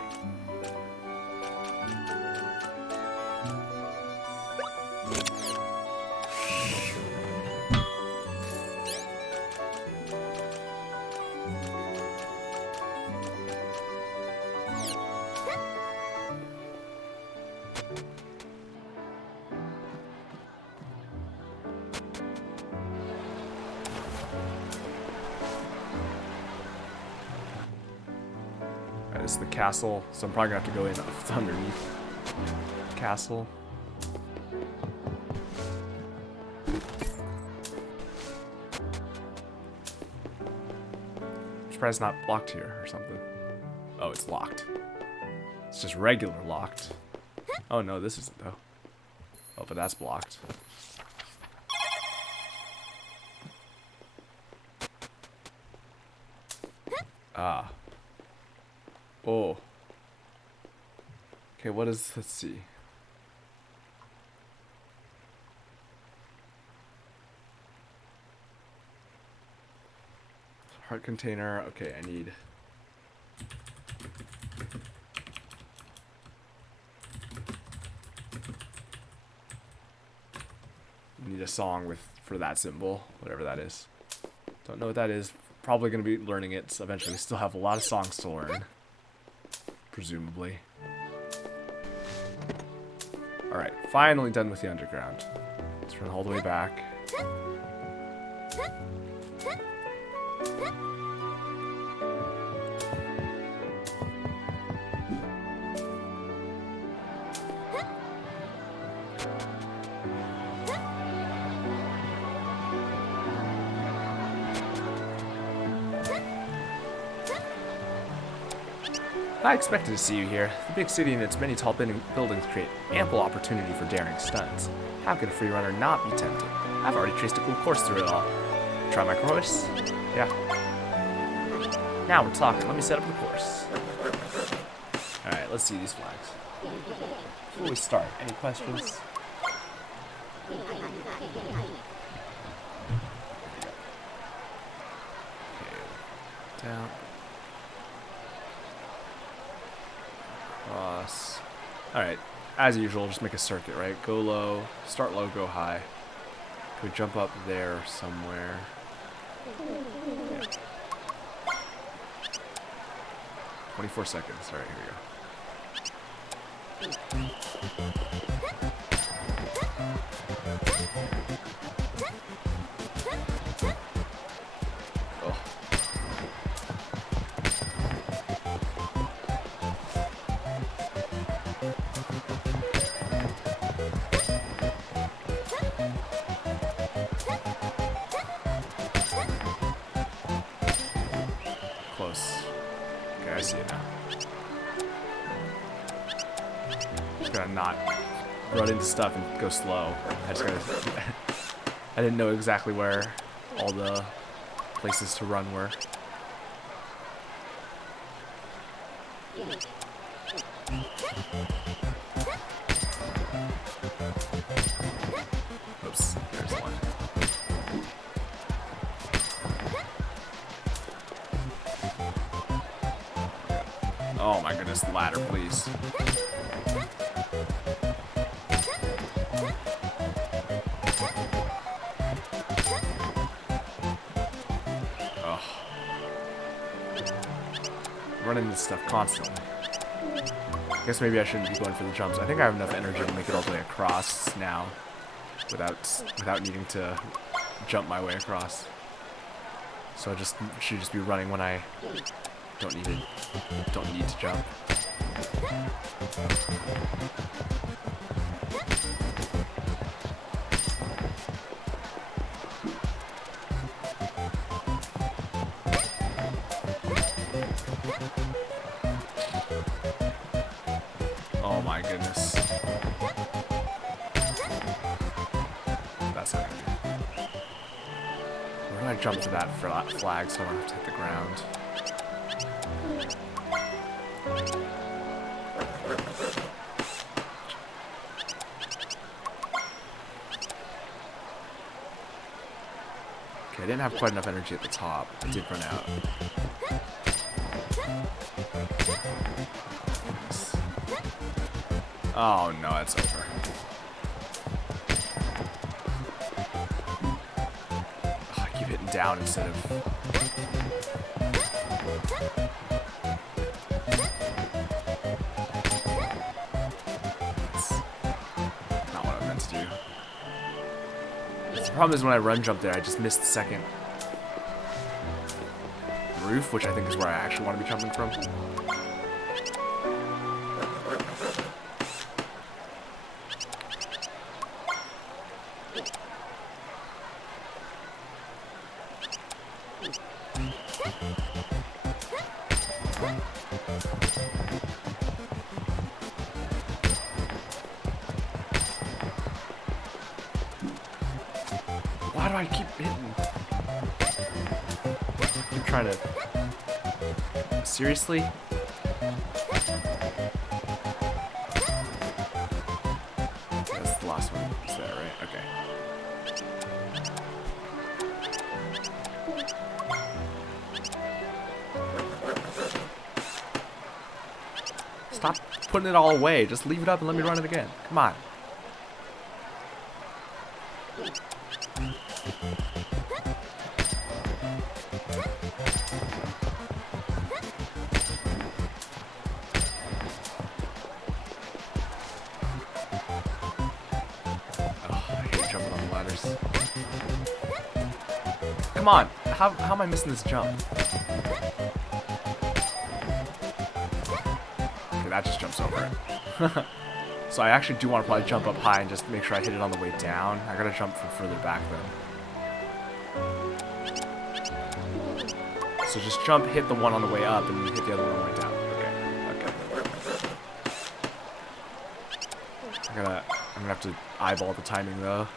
This is the castle, so I'm probably gonna have to go in underneath the castle. I'm surprised it's not blocked here or something. Oh, it's locked. It's just regular locked. Oh no, this isn't though. Oh, but that's blocked. Ah. Oh. Okay, what is, let's see. Heart container, okay, I need. Need a song for that symbol, whatever that is. Don't know what that is. Probably gonna be learning it, so eventually we still have a lot of songs to learn. Presumably. Alright, finally done with the underground. Let's run all the way back. I expected to see you here. The big city and its many tall buildings create ample opportunity for daring stunts. How could a free runner not be tempted? I've already traced a cool course through it all. Try my course? Yeah. Now we're talking. Let me set up the course. Alright, let's see these flags. Before we start, any questions? Okay, down. Cross. Alright. As usual, just make a circuit, right? Go low, start low, go high. Could we jump up there somewhere? Yeah. 24 seconds. Alright, here we go. Oh. Close. Okay, I see it now. Just gotta not run into stuff and go slow. I just gotta... I didn't know exactly where all the places to run were. Oops, there's one. Oh my goodness, ladder, please. Oh. Running into stuff constantly. I guess maybe I shouldn't be going for the jumps. I think I have enough energy to make it all the way across now without needing to jump my way across. So I should just be running when I don't need to jump. Oh my goodness. That's not gonna be. Where do I jump to that flag so I don't have to hit the ground? Okay, I didn't have quite enough energy at the top. I did run out. Oh no, it's over. Oh, I keep hitting down instead of... That's not what I meant to do. The problem is when I run jump there, I just missed the second roof, which I think is where I actually want to be jumping from. Why do I keep hitting? I'm trying to... Seriously? That's the last one. Is that right? Okay. Stop putting it all away. Just leave it up and let me run it again. Come on. Come on, how am I missing this jump? Okay, that just jumps over it. So I actually do want to probably jump up high and just make sure I hit it on the way down. I gotta jump from further back then. So just jump, hit the one on the way up, and hit the other one on the way down. Okay. I'm gonna have to eyeball the timing though.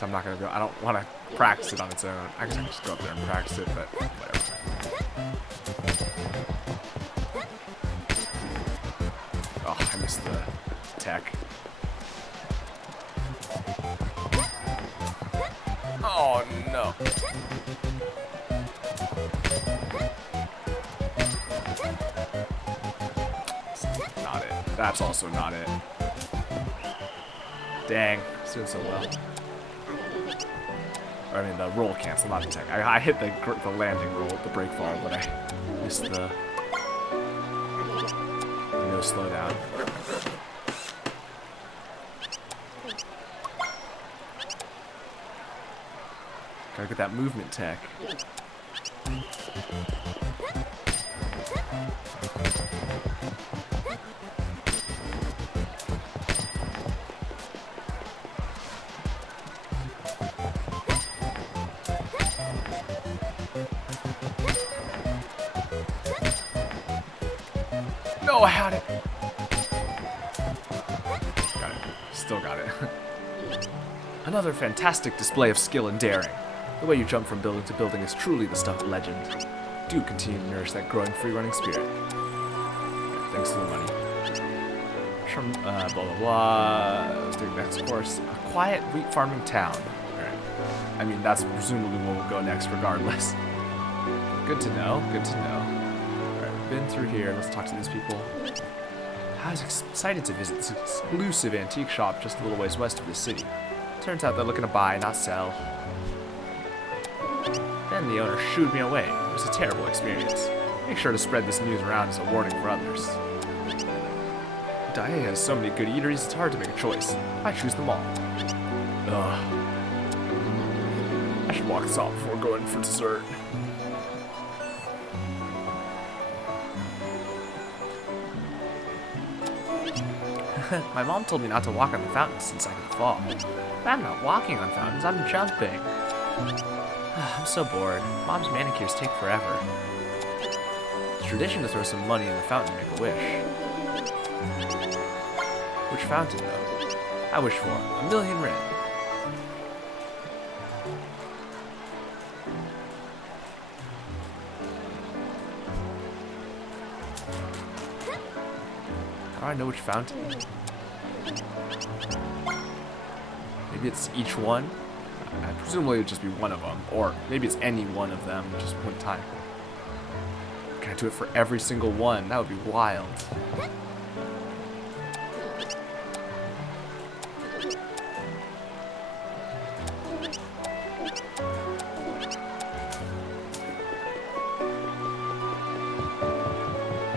I'm not gonna go. I don't want to practice it on its own. I guess I can just go up there and practice it, but whatever. Oh, I missed the tech. Oh no. That's also not it. Dang, it's doing so well. Or, I mean, the roll cancel, not the tech. I hit the landing roll, the break fall, but I missed the no slowdown. Gotta get that movement tech. No, I had it. Got it. Still got it. Another fantastic display of skill and daring. The way you jump from building to building is truly the stuff of legend. Do continue to nourish that growing free-running spirit. Okay, thanks for the money. Blah, blah, blah. Let's do the next course. A quiet wheat farming town. Alright. I mean, that's presumably where we'll go next regardless. Good to know. Good to know. Alright, we've been through here. Let's talk to these people. I was excited to visit this exclusive antique shop just a little ways west of the city. Turns out they're looking to buy, not sell. Then the owner shooed me away. It was a terrible experience. Make sure to spread this news around as a warning for others. Daiei has so many good eateries, it's hard to make a choice. I choose them all. Ugh. I should walk this off before going for dessert. My mom told me not to walk on the fountains since I could fall. But I'm not walking on fountains, I'm jumping. I'm so bored. Mom's manicures take forever. It's tradition to throw some money in the fountain and make a wish. Which fountain, though? I wish for 1,000,000 red. How do I know which fountain? Maybe it's each one? Presumably it would just be one of them, or maybe it's any one of them, just one time. Can I do it for every single one? That would be wild.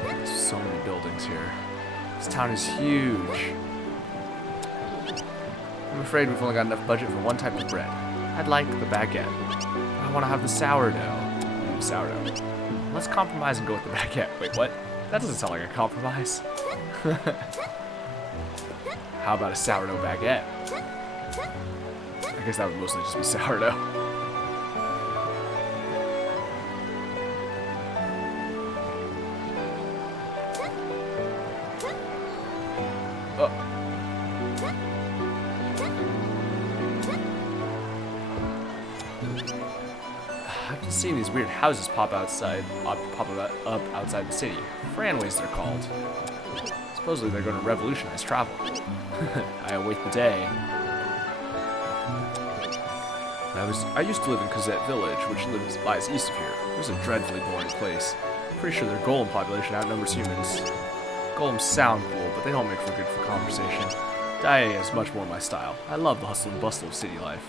There's so many buildings here. This town is huge. I'm afraid we've only got enough budget for one type of bread. I'd like the baguette. I want to have the sourdough. Sourdough. Let's compromise and go with the baguette. Wait, what? That doesn't sound like a compromise. How about a sourdough baguette? I guess that would mostly just be sourdough. Oh. I've been seeing these weird houses pop up outside the city. Franways, they're called. Supposedly they're going to revolutionize travel. I await the day. I used to live in Cosette Village, which lies east of here. It was a dreadfully boring place. Pretty sure their golem population outnumbers humans. Golems sound cool, but they don't make for good for conversation. Daiei is much more my style. I love the hustle and bustle of city life.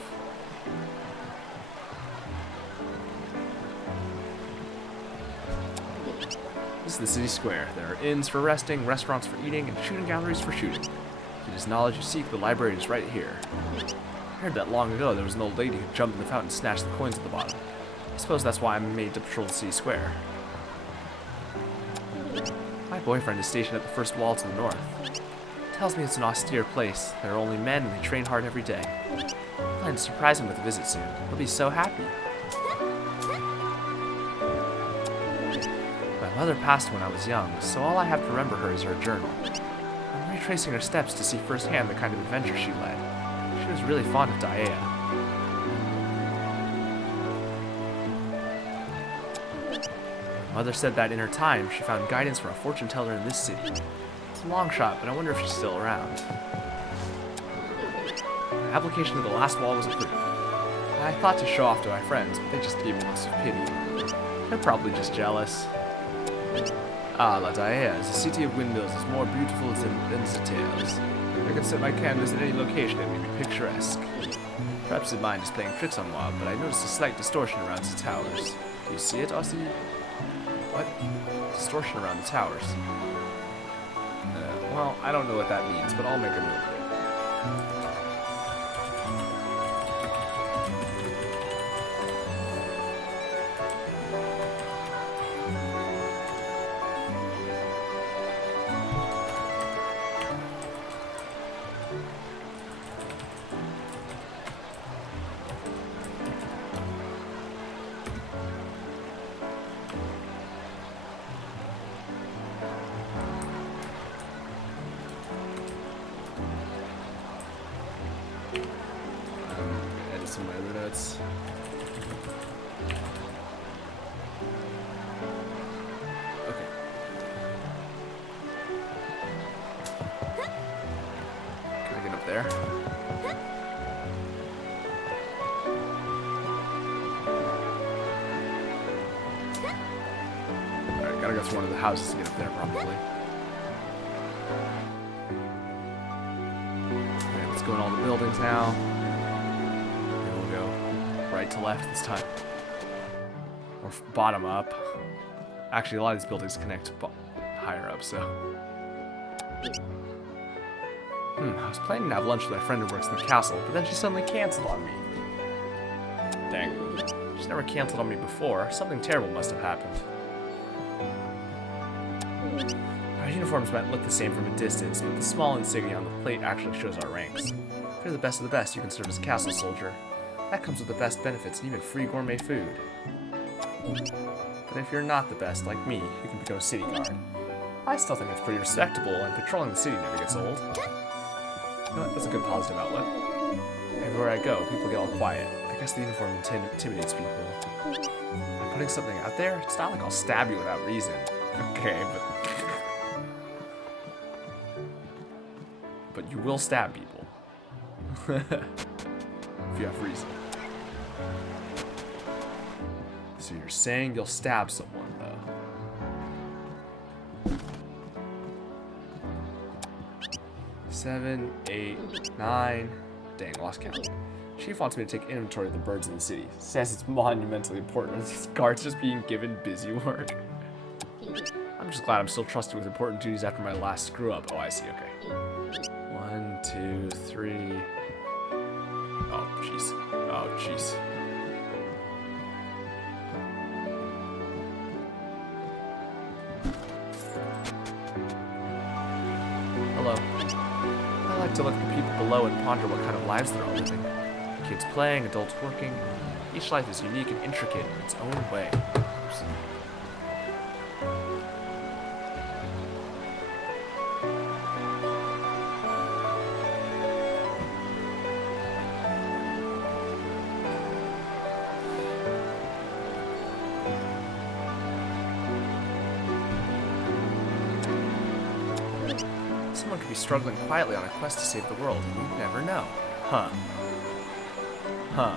This is the city square. There are inns for resting, restaurants for eating, and shooting galleries for shooting. If it is knowledge you seek, the library is right here. I heard that long ago there was an old lady who jumped in the fountain and snatched the coins at the bottom. I suppose that's why I'm made to patrol the city square. My boyfriend is stationed at the first wall to the north. Tells me it's an austere place. There are only men and they train hard every day. I plan to surprise him with a visit soon. He'll be so happy. My mother passed when I was young, so all I have to remember her is her journal. I'm retracing her steps to see firsthand the kind of adventure she led. She was really fond of Daiei. Mother said that in her time, she found guidance from a fortune teller in this city. It's a long shot, but I wonder if she's still around. My application to the last wall was approved. I thought to show off to my friends, but they just gave me looks of pity. They're probably just jealous. Ah, La Daeas, the city of windmills is more beautiful than the tales. I can set my canvas at any location and be picturesque. Perhaps the mind is playing tricks on Wab, but I noticed a slight distortion around the towers. Do you see it, Aussie? What? Distortion around the towers. Well, I don't know what that means, but I'll make a note of it. Some of my other notes. Okay. Can I get up there? Alright, gotta go through one of the houses to get up there, probably. Okay, let's go in all the buildings now. Right to left this time. Or bottom up. Actually, a lot of these buildings connect higher up, so. I was planning to have lunch with my friend who works in the castle, but then she suddenly canceled on me. Dang. She's never canceled on me before. Something terrible must have happened. Our uniforms might look the same from a distance, but the small insignia on the plate actually shows our ranks. If you're the best of the best, you can serve as a castle soldier. That comes with the best benefits and even free gourmet food. But if you're not the best, like me, you can become a city guard. I still think it's pretty respectable, and patrolling the city never gets old. You know what? That's a good positive outlet. Everywhere I go, people get all quiet. I guess the uniform intimidates people. By putting something out there, it's not like I'll stab you without reason. Okay, but you will stab people. If you have reason. So you're saying you'll stab someone, though. 7, 8, 9. Dang, lost count. Chief wants me to take inventory of the birds in the city. Says it's monumentally important. These guards just being given busy work. I'm just glad I'm still trusted with important duties after my last screw up. Oh, I see. Okay. 1, 2, 3. Oh, jeez. Oh, jeez. Hello. I like to look at the people below and ponder what kind of lives they're all living. Kids playing, adults working. Each life is unique and intricate in its own way. Oops. Someone could be struggling quietly on a quest to save the world, and you'd never know. Huh. Huh.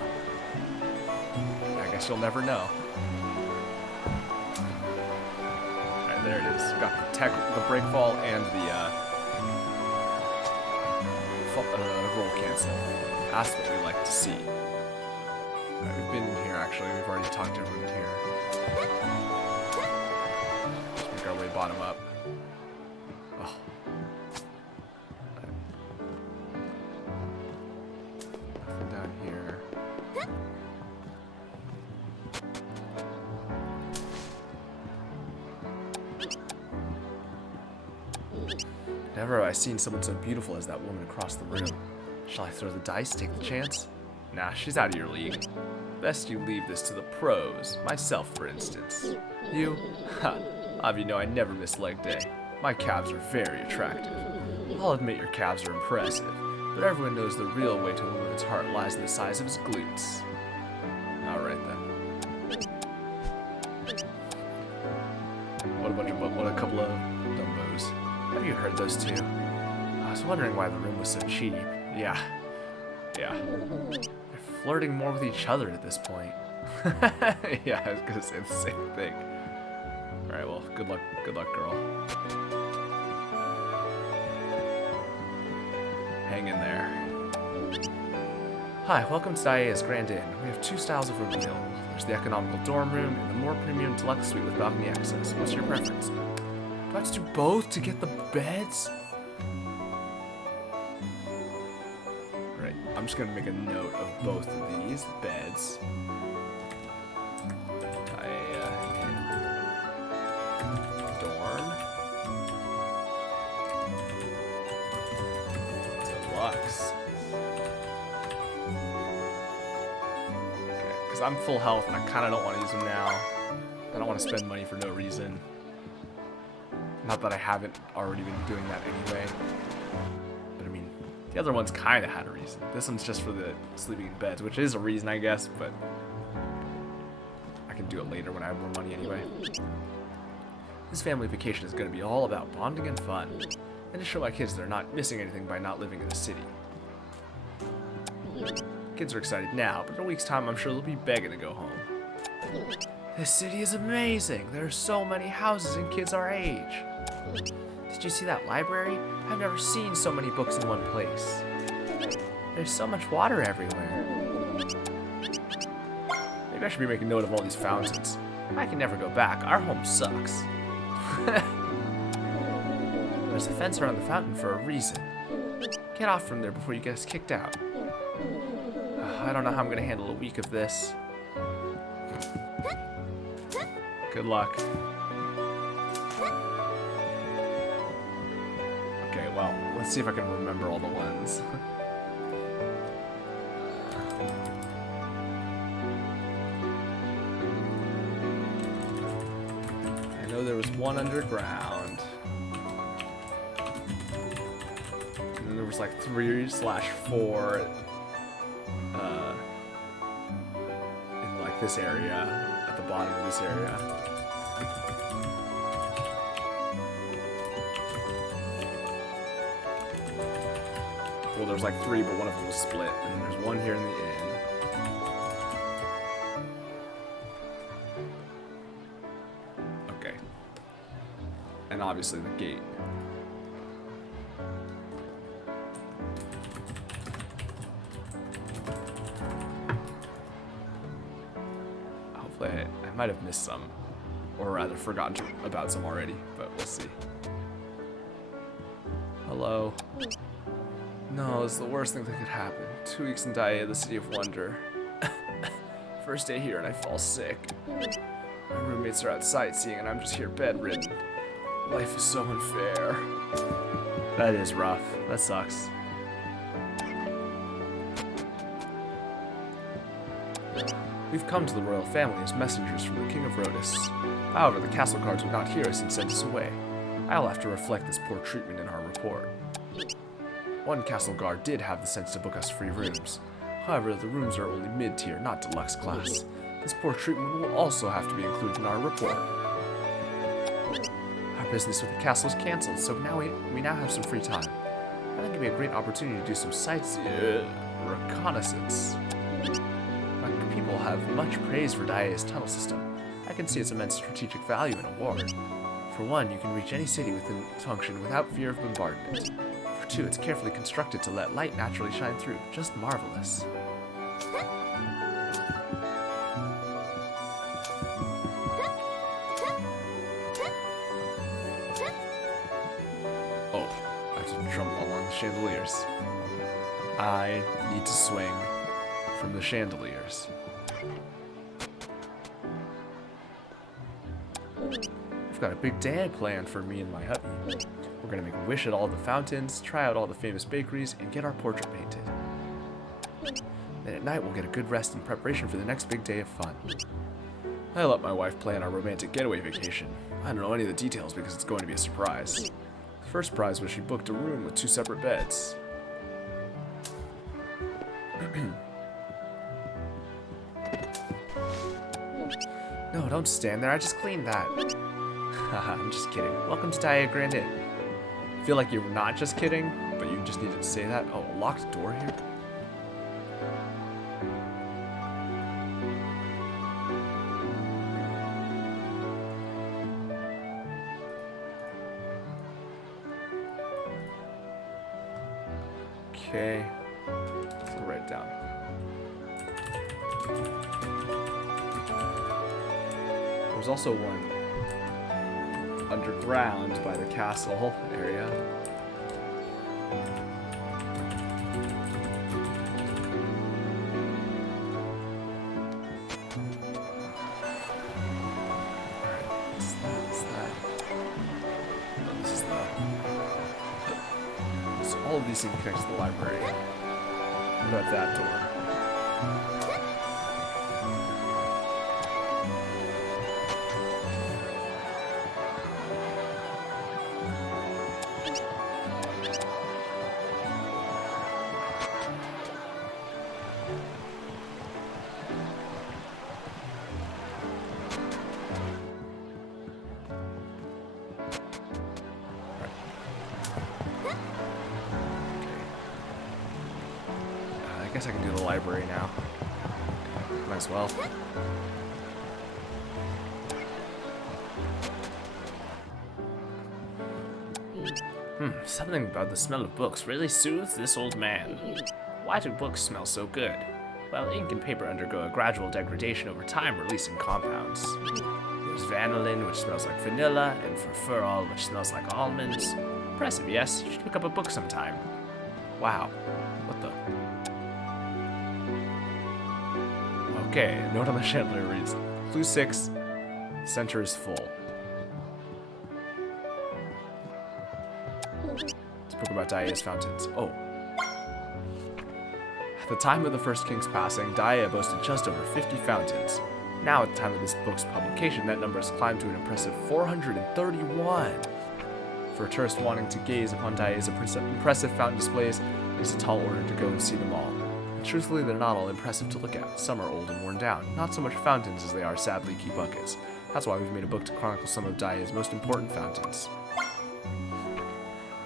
I guess you'll never know. Alright, there it is. We've got the break fall and the roll cancel. That's what we like to see. Alright, we've been in here actually. We've already talked to everyone in here. Let's make our way bottom up. Oh. Nothing down here. Never have I seen someone so beautiful as that woman across the room. Shall I throw the dice, take the chance? Nah, she's out of your league. Best you leave this to the pros. Myself, for instance. You? Ha! I'll have you know I never miss leg day. My calves are very attractive. I'll admit your calves are impressive, but everyone knows the real way to a woman's heart lies in the size of his glutes. Alright then. What a couple of dumbos. Have you heard those two? I was wondering why the room was so cheap. Yeah. They're flirting more with each other at this point. Yeah, I was gonna say the same thing. Alright, well, good luck, girl. Hang in there. Hi, welcome to Daia's Grand Inn. We have two styles of room available. There's the economical dorm room and the more premium deluxe suite with balcony access. What's your preference? Do I have to do both to get the beds? Right, I'm just gonna make a note of both of these beds. Daia dorm. Deluxe. Because I'm full health and I kind of don't want to use them now. I don't want to spend money for no reason. Not that I haven't already been doing that anyway. But I mean, the other ones kind of had a reason. This one's just for the sleeping in beds, which is a reason, I guess, but I can do it later when I have more money anyway. This family vacation is going to be all about bonding and fun, and to show my kids they're not missing anything by not living in the city. Kids are excited now, but in a week's time I'm sure they'll be begging to go home. This city is amazing. There are so many houses and kids our age. Did you see that library? I've never seen so many books in one place. There's so much water everywhere. Maybe I should be making note of all these fountains. I can never go back. Our home sucks. There's a fence around the fountain for a reason. Get off from there before you get us kicked out. I don't know how I'm going to handle a week of this. Good luck. Okay, well, let's see if I can remember all the ones. I know there was one underground. And then there was like 3/4 in like this area, at the bottom of this area. Well, there's like 3, but one of them was split, and then there's one here in the inn. Okay. And obviously the gate. Hopefully I might have missed some, or rather forgotten about some already, but we'll see. Hello. No, it's the worst thing that could happen. 2 weeks in Daia, the city of wonder. First day here and I fall sick. My roommates are out sightseeing and I'm just here bedridden. Life is so unfair. That is rough. That sucks. We've come to the royal family as messengers from the King of Rhodes. However, the castle guards would not hear us and send us away. I'll have to reflect this poor treatment in our report. One castle guard did have the sense to book us free rooms. However, the rooms are only mid-tier, not deluxe class. This poor treatment will also have to be included in our report. Our business with the castle is cancelled, so now we now have some free time. I think it'd be a great opportunity to do some reconnaissance. My people have much praise for Daia's tunnel system. I can see its immense strategic value in a war. For one, you can reach any city within function without fear of bombardment. For two, it's carefully constructed to let light naturally shine through. Just marvelous. Oh, I have to jump along the chandeliers. I need to swing from the chandeliers. I've got a big day planned for me and my hubby. We're gonna make a wish at all the fountains, try out all the famous bakeries, and get our portrait painted. Then at night we'll get a good rest in preparation for the next big day of fun. I let my wife plan our romantic getaway vacation. I don't know any of the details because it's going to be a surprise. The first surprise was she booked a room with 2 separate beds. No, don't stand there, I just cleaned that. Haha, I'm just kidding. Welcome to Daia Grand Inn. I feel like you're not just kidding, but you just needed to say that. Oh, a locked door here? Okay. So I'll write it down. There's also one underground by the castle area. All of these things connect to the library. What about that door? I guess I can do the library now. Might as well. Something about the smell of books really soothes this old man. Why do books smell so good? Well, ink and paper undergo a gradual degradation over time, releasing compounds. There's vanillin, which smells like vanilla, and furfural, which smells like almonds. Impressive, yes? You should pick up a book sometime. Wow. What the? Okay, note on the chandelier reads, Clue 6, center is full. It's a book about Daia's fountains. Oh. At the time of the first king's passing, Daia boasted just over 50 fountains. Now, at the time of this book's publication, that number has climbed to an impressive 431. For a tourist wanting to gaze upon Daia's impressive fountain displays, it is a tall order to go and see them all. And truthfully, they're not all impressive to look at. Some are old and worn down, not so much fountains as they are, sadly, key buckets. That's why we've made a book to chronicle some of Daia's most important fountains.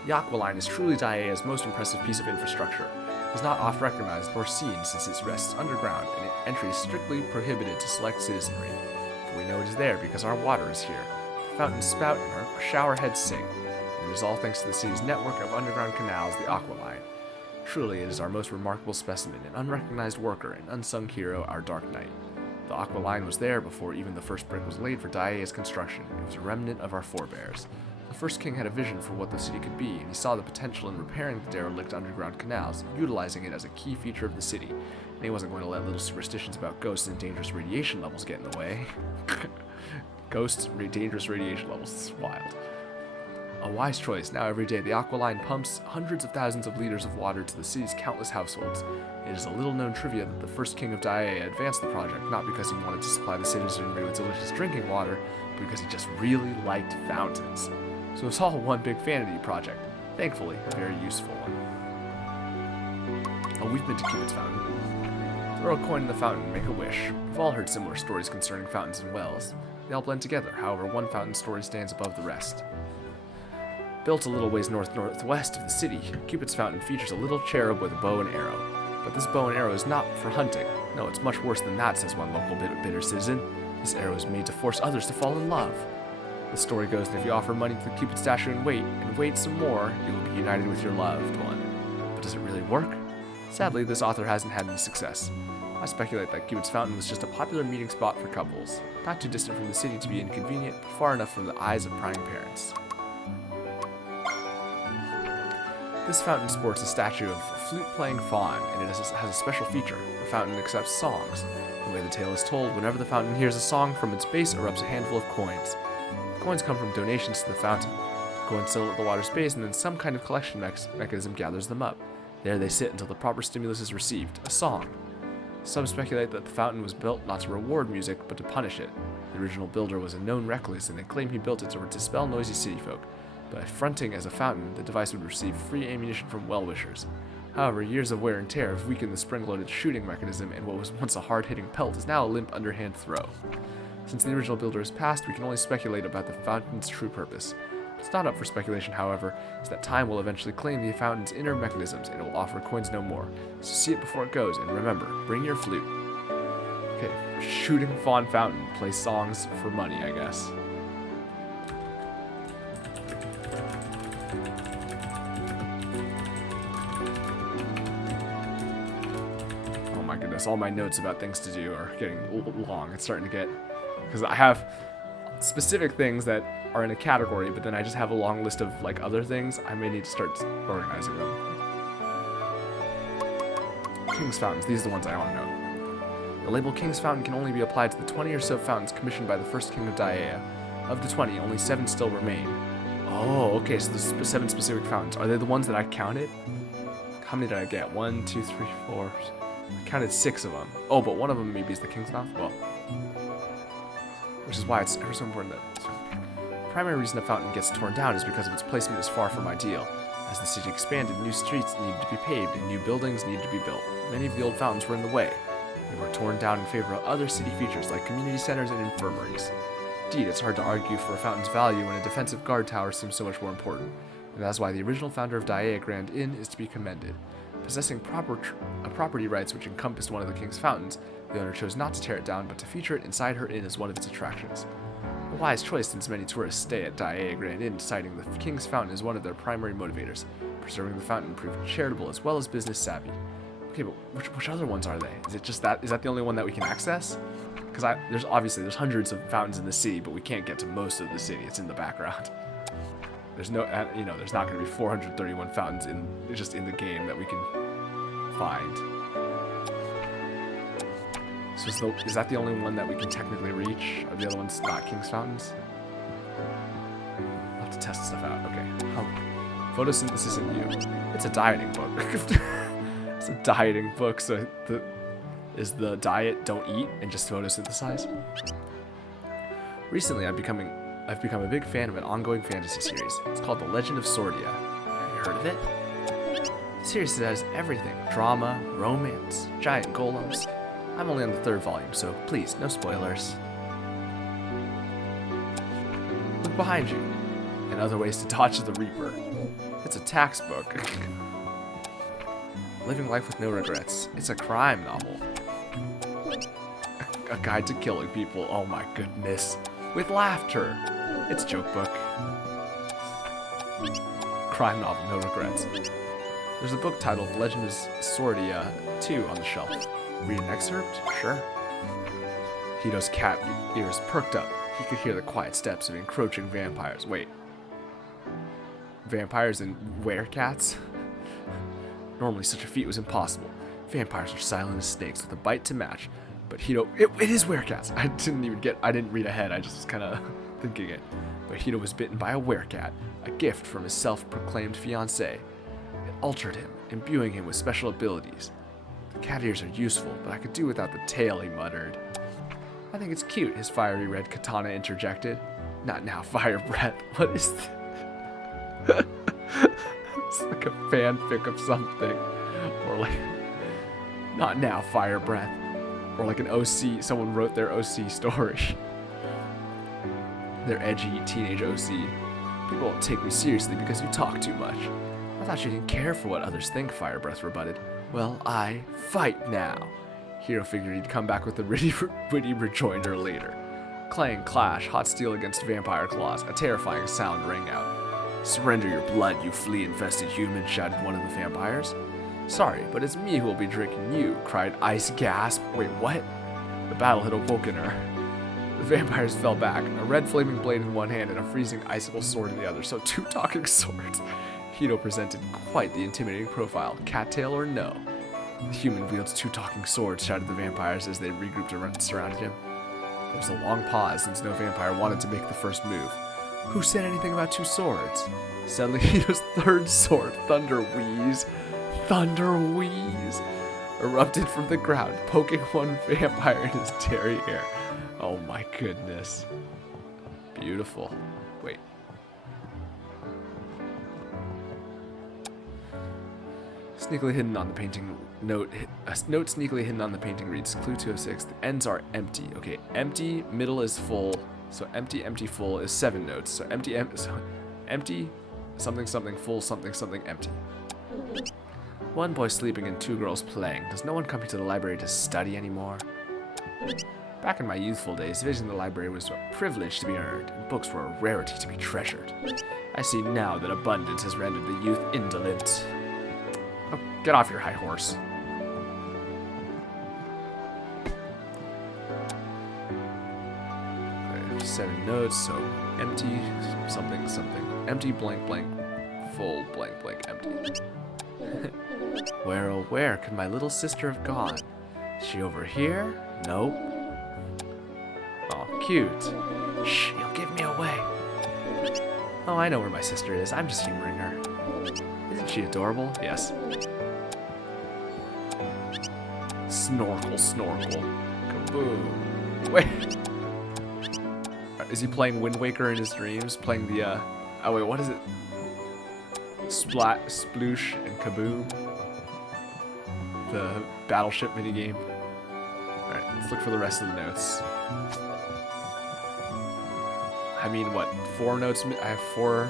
The Aqua Line is truly Daia's most impressive piece of infrastructure. It is not oft recognized nor seen since it rests underground and entry is strictly prohibited to select citizenry. But we know it is there because our water is here. The fountains spout and our shower heads sing. And it is all thanks to the city's network of underground canals, the Aqua Line. Truly, it is our most remarkable specimen, an unrecognized worker, an unsung hero, our Dark Knight. The Aqua Line was there before even the first brick was laid for Daia's construction. It was a remnant of our forebears. The first king had a vision for what the city could be, and he saw the potential in repairing the derelict underground canals, utilizing it as a key feature of the city. And he wasn't going to let little superstitions about ghosts and dangerous radiation levels get in the way. Ghosts, dangerous radiation levels, it's wild. A wise choice. Now every day, the Aqua Line pumps hundreds of thousands of liters of water to the city's countless households. It is a little-known trivia that the first king of Daia advanced the project not because he wanted to supply the citizenry with delicious drinking water, but because he just really liked fountains. So it's all one big vanity project. Thankfully, a very useful one. Oh, we've been to Cupid's fountain. Throw a coin in the fountain and make a wish. We've all heard similar stories concerning fountains and wells. They all blend together, however, one fountain story stands above the rest. Built a little ways northwest of the city, Cupid's fountain features a little cherub with a bow and arrow. But this bow and arrow is not for hunting. No, it's much worse than that, says one local bitter citizen. This arrow is made to force others to fall in love. The story goes that if you offer money to the Cupid statue and wait some more, you will be united with your loved one. But does it really work? Sadly, this author hasn't had any success. I speculate that Cupid's fountain was just a popular meeting spot for couples, not too distant from the city to be inconvenient, but far enough from the eyes of prying parents. This fountain sports a statue of flute-playing fawn, and it has a special feature. The fountain accepts songs. The way the tale is told, whenever the fountain hears a song, from its base erupts a handful of coins. The coins come from donations to the fountain. The coins settle at the water's base, and then some kind of collection mechanism gathers them up. There they sit until the proper stimulus is received, a song. Some speculate that the fountain was built not to reward music, but to punish it. The original builder was a known recluse, and they claim he built it to dispel noisy city folk. By fronting as a fountain, the device would receive free ammunition from well-wishers. However, years of wear and tear have weakened the spring-loaded shooting mechanism, and what was once a hard-hitting pelt is now a limp underhand throw. Since the original builder has passed, we can only speculate about the fountain's true purpose. What's not up for speculation, however, is that time will eventually claim the fountain's inner mechanisms, and it will offer coins no more. So see it before it goes, and remember, bring your flute. Okay, shooting fawn fountain, play songs for money, I guess. this. All my notes about things to do are getting long. It's starting to get... Because I have specific things that are in a category, but then I just have a long list of, like, other things. I may need to start organizing them. King's Fountains. These are the ones I want to know. The label King's Fountain can only be applied to the 20 or so fountains commissioned by the first king of Daiea. Of the 20, only 7 still remain. Oh, okay, so there's 7 specific fountains. Are they the ones that I counted? How many did I get? 1, 2, 3, 4. I counted 6 of them. Oh, but one of them maybe is the King's Mouth? Well, which is why it's ever so important that... The primary reason a fountain gets torn down is because of its placement is far from ideal. As the city expanded, new streets needed to be paved and new buildings needed to be built. Many of the old fountains were in the way. They were torn down in favor of other city features like community centers and infirmaries. Indeed, it's hard to argue for a fountain's value when a defensive guard tower seems so much more important, and that's why the original founder of Daiea Grand Inn is to be commended. Possessing property rights which encompassed one of the king's fountains, the owner chose not to tear it down but to feature it inside her inn as one of its attractions. A wise choice since many tourists stay at Daiea Grand Inn, citing the king's fountain as one of their primary motivators. Preserving the fountain proved charitable as well as business savvy. Okay, but which other ones are they? Is it just that? Is that the only one that we can access? Because there's hundreds of fountains in the city, but we can't get to most of the city. It's in the background. There's no, there's not going to be 431 fountains just in the game that we can find. So is that the only one that we can technically reach? Are the other ones not King's Fountains? I'll have to test stuff out. Okay. Photosynthesis in you. It's a dieting book. It's a dieting book, so is the diet don't eat and just photosynthesize? Recently, I've become a big fan of an ongoing fantasy series. It's called The Legend of Sordia. Have you heard of it? The series has everything. Drama, romance, giant golems. I'm only on the 3rd volume, so please, no spoilers. Look behind you, and other ways to dodge the Reaper. It's a tax book. Living life with no regrets. It's a crime novel. A guide to killing people. Oh my goodness. With laughter. It's a joke book. Crime novel, no regrets. There's a book titled Legend of Sordia 2 on the shelf. Read an excerpt? Sure. Hito's cat ears perked up. He could hear the quiet steps of encroaching vampires. Wait. Vampires and werecats? Normally such a feat was impossible. Vampires are silent as snakes with a bite to match. But Hito... It is werecats! I didn't read ahead, I just was kind of thinking it. But Hito was bitten by a werecat, a gift from his self-proclaimed fiancée. It altered him, imbuing him with special abilities. The cat ears are useful, but I could do without the tail, he muttered. I think it's cute, his fiery red katana interjected. Not now, fire breath. What is this? It's like a fanfic of something. Or like, not now, fire breath. Or like an OC, someone wrote their OC story. Their edgy teenage OC. People won't take me seriously because you talk too much. I thought you didn't care for what others think, fire breath rebutted. Well, I fight now. Hiro figured he'd come back with a witty rejoinder later. Clang, clash, hot steel against vampire claws. A terrifying sound rang out. Surrender your blood, you flea-infested human, shouted one of the vampires. Sorry, but it's me who will be drinking you, cried Ice Gasp. Wait, what? The battle had awoken her. The vampires fell back, a red flaming blade in one hand and a freezing icicle sword in the other, so 2 talking swords. Hito presented quite the intimidating profile, cattail or no. The human wields 2 talking swords, shouted the vampires as they regrouped and surrounded him. There was a long pause since no vampire wanted to make the first move. Who said anything about 2 swords? Suddenly Hito's 3rd sword, Thunder Wheeze, erupted from the ground, poking one vampire in his derriere. Oh my goodness. Beautiful. Wait. Sneakily hidden on the painting note. A note sneakily hidden on the painting reads Clue 206. The ends are empty. Okay, empty, middle is full. So empty, empty, full is 7 notes. So empty, empty, something, something, full, something, something, empty. One boy sleeping and 2 girls playing. Does no one come here to the library to study anymore? Back in my youthful days, visiting the library was a privilege to be earned, and books were a rarity to be treasured. I see now that abundance has rendered the youth indolent. Oh, get off your high horse. 7 notes, so empty, something, something. Empty, blank, blank, full, blank, blank, empty. Where, oh where could my little sister have gone? Is she over here? Nope. Oh, cute. Shh, you'll give me away. Oh, I know where my sister is. I'm just humoring her. Isn't she adorable? Yes. Snorkel, snorkel. Kaboom. Wait. Is he playing Wind Waker in his dreams? Playing the, oh wait, what is it? Splat, sploosh, and kaboom. The battleship minigame. Alright, let's look for the rest of the notes. I mean, what, 4 notes? I have 4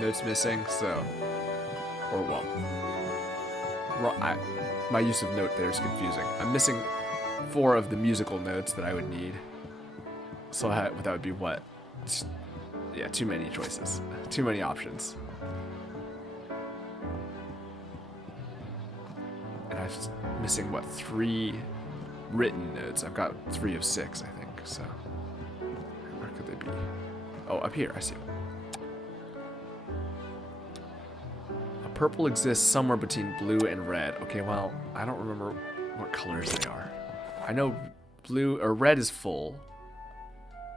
notes missing, so... Or, well... my use of note there is confusing. I'm missing 4 of the musical notes that I would need. So that would be what? Yeah, too many choices. Too many options. And I'm just missing, what, 3 written notes. I've got 3 of 6, I think, so... Where could they be? Oh, up here, I see. A purple exists somewhere between blue and red. Okay, well, I don't remember what colors they are. I know blue, or red is full.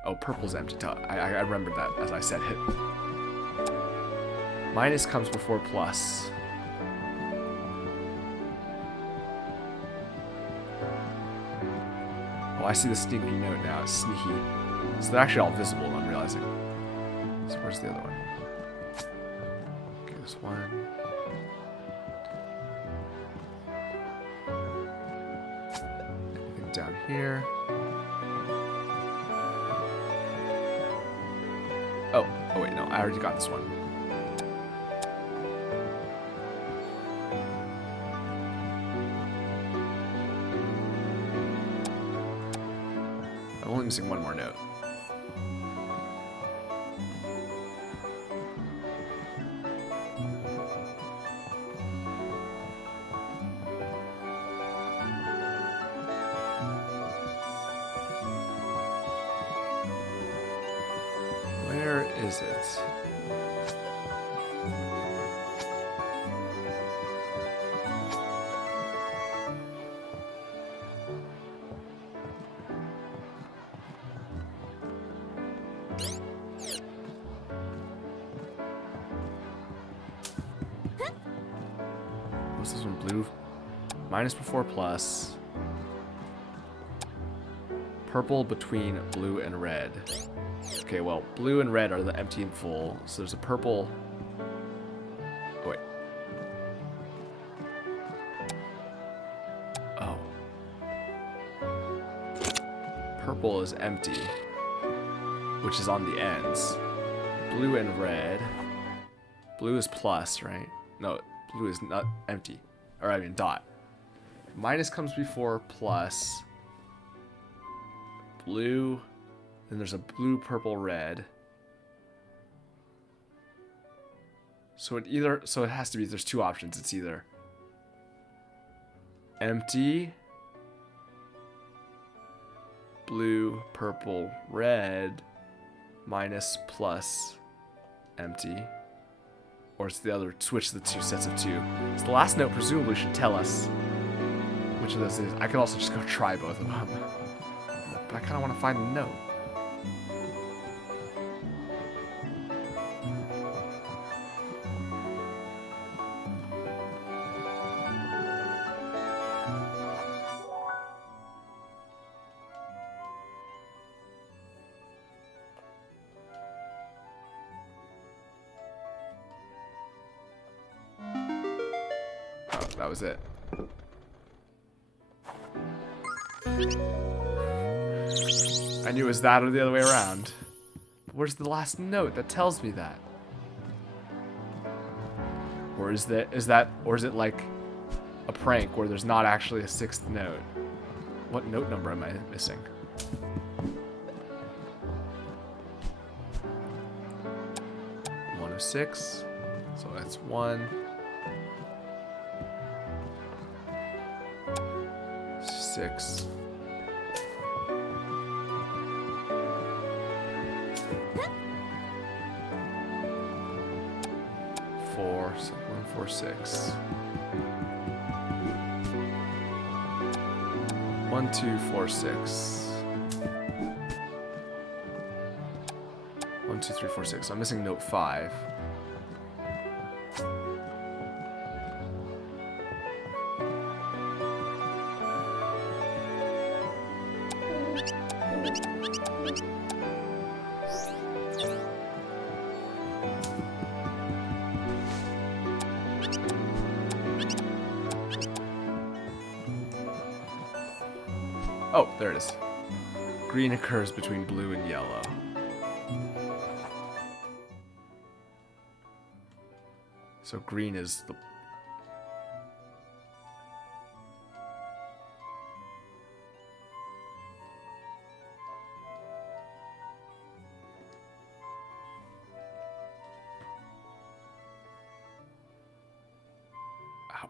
Oh, purple's empty. I remembered that as I said it. Minus comes before plus. Oh, I see the sneaky note now. It's sneaky. So they're actually all visible, I'm realizing. So where's the other one? Okay, this one. Anything down here? Oh wait, no, I already got this one. I'm only missing 1 more note. Where is it? What's this one? Blue? Minus before plus. Purple between blue and red. Okay, well, blue and red are the empty and full. So there's a purple. Oh, wait. Oh. Purple is empty, which is on the ends. Blue and red. Blue is plus, right? No, blue is not empty. Or I mean dot. Minus comes before plus. Blue. Then there's a blue, purple, red. So it has to be, there's 2 options. It's either empty, blue, purple, red, minus, plus, empty. Or it's the other, switch the 2 sets of 2. So the last note presumably should tell us which of those is. I could also just go try both of them. But I kind of want to find the note. That was it. I knew it was that or the other way around. Where's the last note that tells me that? Or is it like a prank where there's not actually a 6th note? What note number am I missing? One of 6. So that's 1. 6. 4, so 1, 4, 6. 1, 2, 4, 6. 1, 2, 3, 4, 6. I'm missing note 5. Oh, there it is. Green occurs between blue and yellow. So green is the...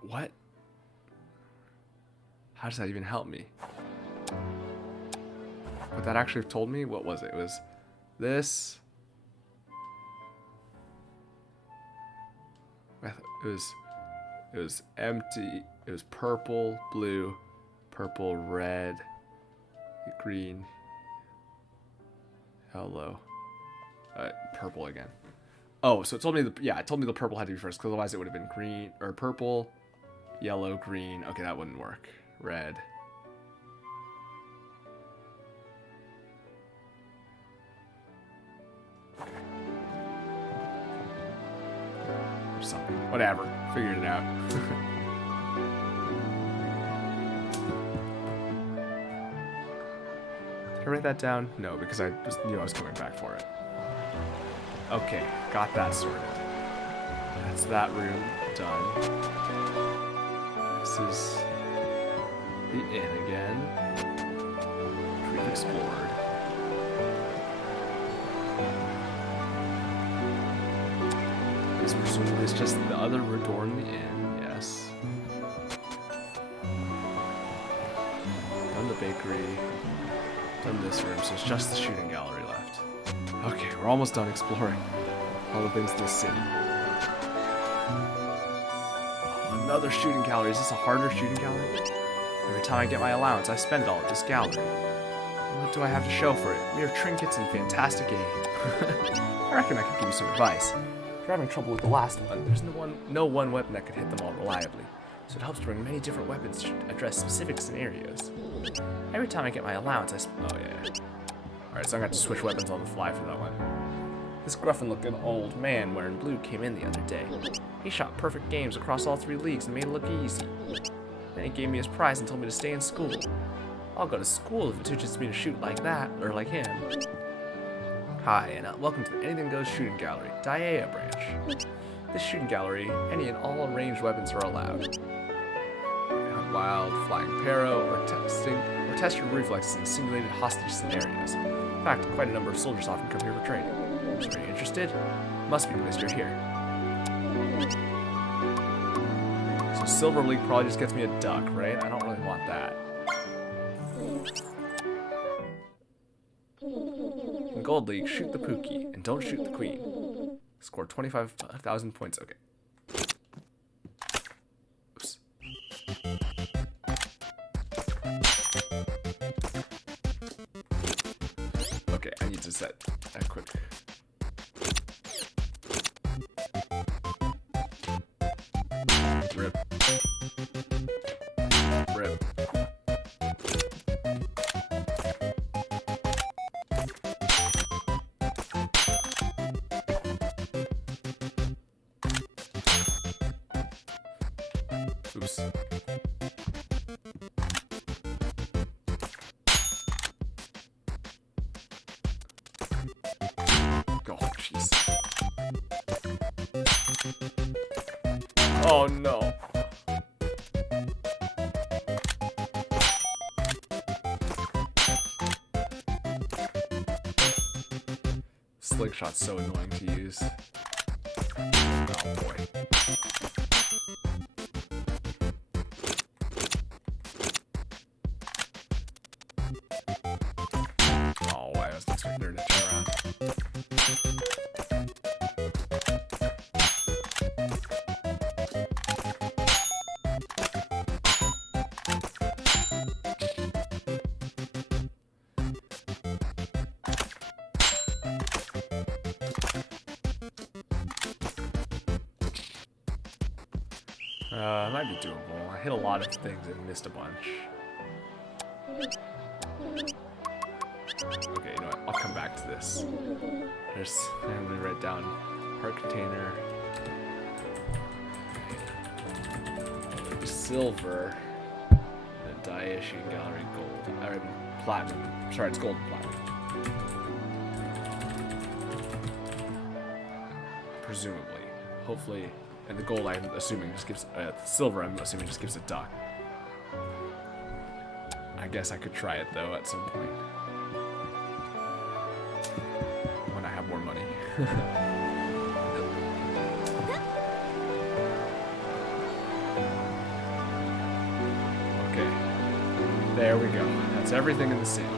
What? How does that even help me? Would that actually have told me? What was it? It was this. It was empty. It was purple, blue, purple, red, green, yellow, purple again. Oh, so it told me it told me the purple had to be first, because otherwise it would have been green or purple, yellow, green. Okay, that wouldn't work. Red. Or something. Whatever. Figured it out. Did I write that down? No, because I just knew I was coming back for it. Okay, got that sorted. That's that room done. This is the inn again. We've explored. This presumably is just the other door in the inn, yes. Done the bakery. Done this room, so it's just the shooting gallery left. Okay, we're almost done exploring all the things in the city. Oh, another shooting gallery. Is this a harder shooting gallery? Every time I get my allowance, I spend all at this gallery. What do I have to show for it? Mere trinkets and fantastic aim. I reckon I could give you some advice. If you're having trouble with the last one, there's no one weapon that could hit them all reliably. So it helps to bring many different weapons to address specific scenarios. Every time I get my allowance, oh yeah. Alright, so I'm going to have to switch weapons on the fly for that one. This gruffin-looking old man wearing blue came in the other day. He shot perfect games across all 3 leagues and made it look easy. Then he gave me his prize and told me to stay in school. I'll go to school if it teaches me to shoot like that, or like him. Hi, and welcome to the Anything Goes Shooting Gallery, Daea branch. This shooting gallery, any and all ranged weapons are allowed. Wild, flying paro, or test your reflexes in simulated hostage scenarios. In fact, quite a number of soldiers often come here for training. So are you interested? Must be because you're here. So Silver League probably just gets me a duck, right? I don't really want that. In Gold League, shoot the Pookie, and don't shoot the Queen. Score 25,000 points. Okay. Oops. Okay, I need to set that quick. Rip. Rip. Oops. Oh, jeez. Oh, no. Slingshot's so annoying to use. Oh, boy. Oh, I was expecting her to turn around. It might be doable. I hit a lot of things and missed a bunch. Okay, you know what? I'll come back to this. I'm gonna write down heart container, silver, and then die issue gallery gold. Alright, platinum. Sorry, it's gold and platinum. Presumably. Hopefully. And the gold, I'm assuming, just gives... the silver, I'm assuming, just gives a duck. I guess I could try it, though, at some point. When I have more money. Okay. There we go. That's everything in the city.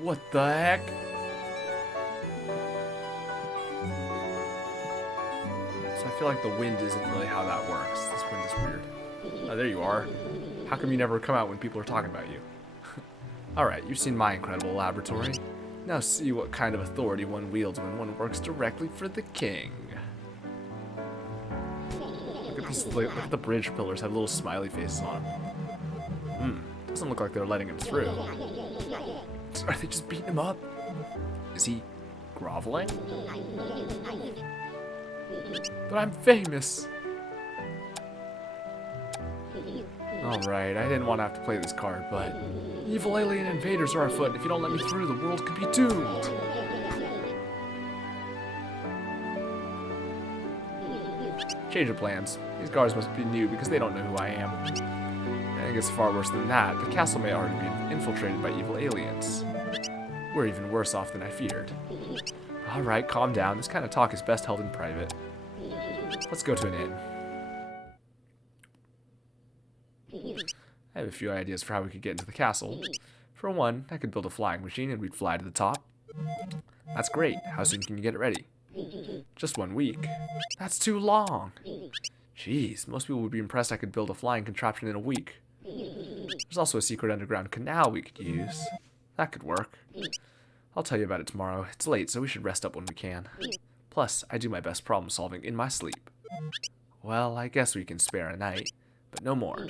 What the heck? So I feel like the wind isn't really how that works. This wind is weird. Oh, there you are. How come you never come out when people are talking about you? Alright, you've seen my incredible laboratory. Now see what kind of authority one wields when one works directly for the king. Look at the bridge pillars, have little smiley faces on them. Doesn't look like they're letting him through. Are they just beating him up? Is he groveling? But I'm famous! Alright, I didn't want to have to play this card, but... Evil alien invaders are afoot. If you don't let me through, the world could be doomed! Change of plans. These guards must be new because they don't know who I am. I think it's far worse than that. The castle may already be infiltrated by evil aliens. We're even worse off than I feared. Alright, calm down. This kind of talk is best held in private. Let's go to an inn. I have a few ideas for how we could get into the castle. For one, I could build a flying machine and we'd fly to the top. That's great. How soon can you get it ready? Just 1 week. That's too long. Jeez, most people would be impressed I could build a flying contraption in a week. There's also a secret underground canal we could use. That could work. I'll tell you about it tomorrow. It's late, so we should rest up when we can. Plus, I do my best problem solving in my sleep. Well, I guess we can spare a night, but no more.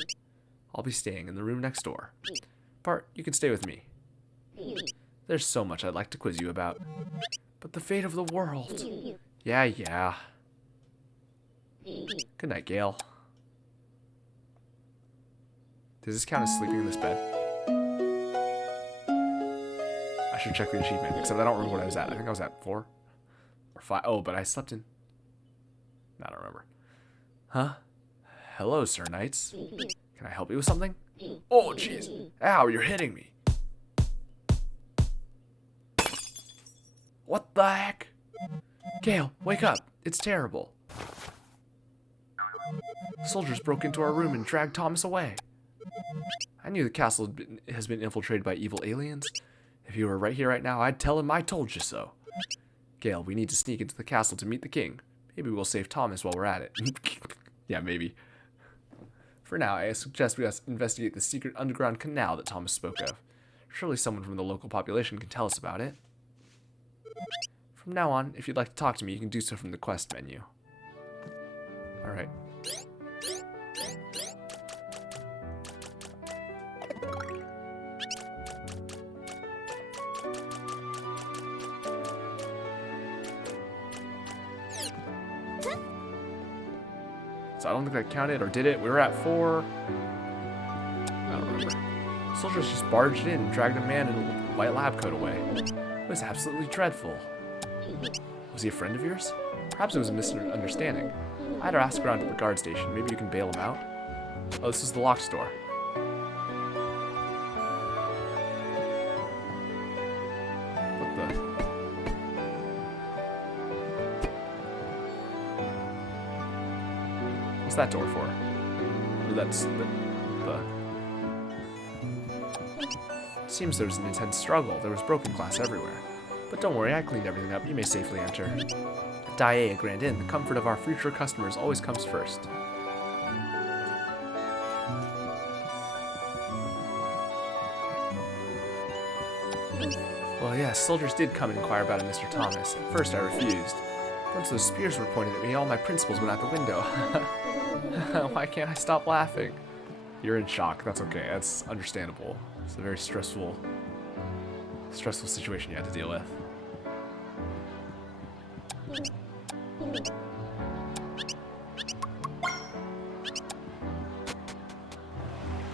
I'll be staying in the room next door. Bart, you can stay with me. There's so much I'd like to quiz you about. But the fate of the world. Yeah. Good night, Gale. Does this count as sleeping in this bed? I should check the achievement, except I don't remember what I was at. I think I was at 4 or 5. Oh, but I slept in... I don't remember. Huh? Hello, Sir Knights. Can I help you with something? Oh, jeez. Ow, you're hitting me. What the heck? Gale, wake up. It's terrible. Soldiers broke into our room and dragged Thomas away. I knew the castle has been infiltrated by evil aliens. If you were right here right now, I'd tell him I told you so. Gale, we need to sneak into the castle to meet the king. Maybe we'll save Thomas while we're at it. Yeah, maybe. For now, I suggest we investigate the secret underground canal that Thomas spoke of. Surely someone from the local population can tell us about it. From now on, if you'd like to talk to me, you can do so from the quest menu. Alright. So I don't think that counted, or did it? We were at 4. I don't remember. Soldiers just barged in and dragged a man in a white lab coat away. It was absolutely dreadful. Was he a friend of yours? Perhaps it was a misunderstanding. I'd ask around at the guard station. Maybe you can bail him out. Oh, this is the locked store. What the? What's that door for? Or that's the... Seems there was an intense struggle. There was broken glass everywhere. But don't worry, I cleaned everything up. You may safely enter. Daae, a Grand Inn, the comfort of our future customers always comes first. Well, yes, soldiers did come and inquire about a Mr. Thomas. At first I refused. Once those spears were pointed at me, all my principles went out the window. Why can't I stop laughing? You're in shock. That's okay. That's understandable. It's a very stressful situation you had to deal with.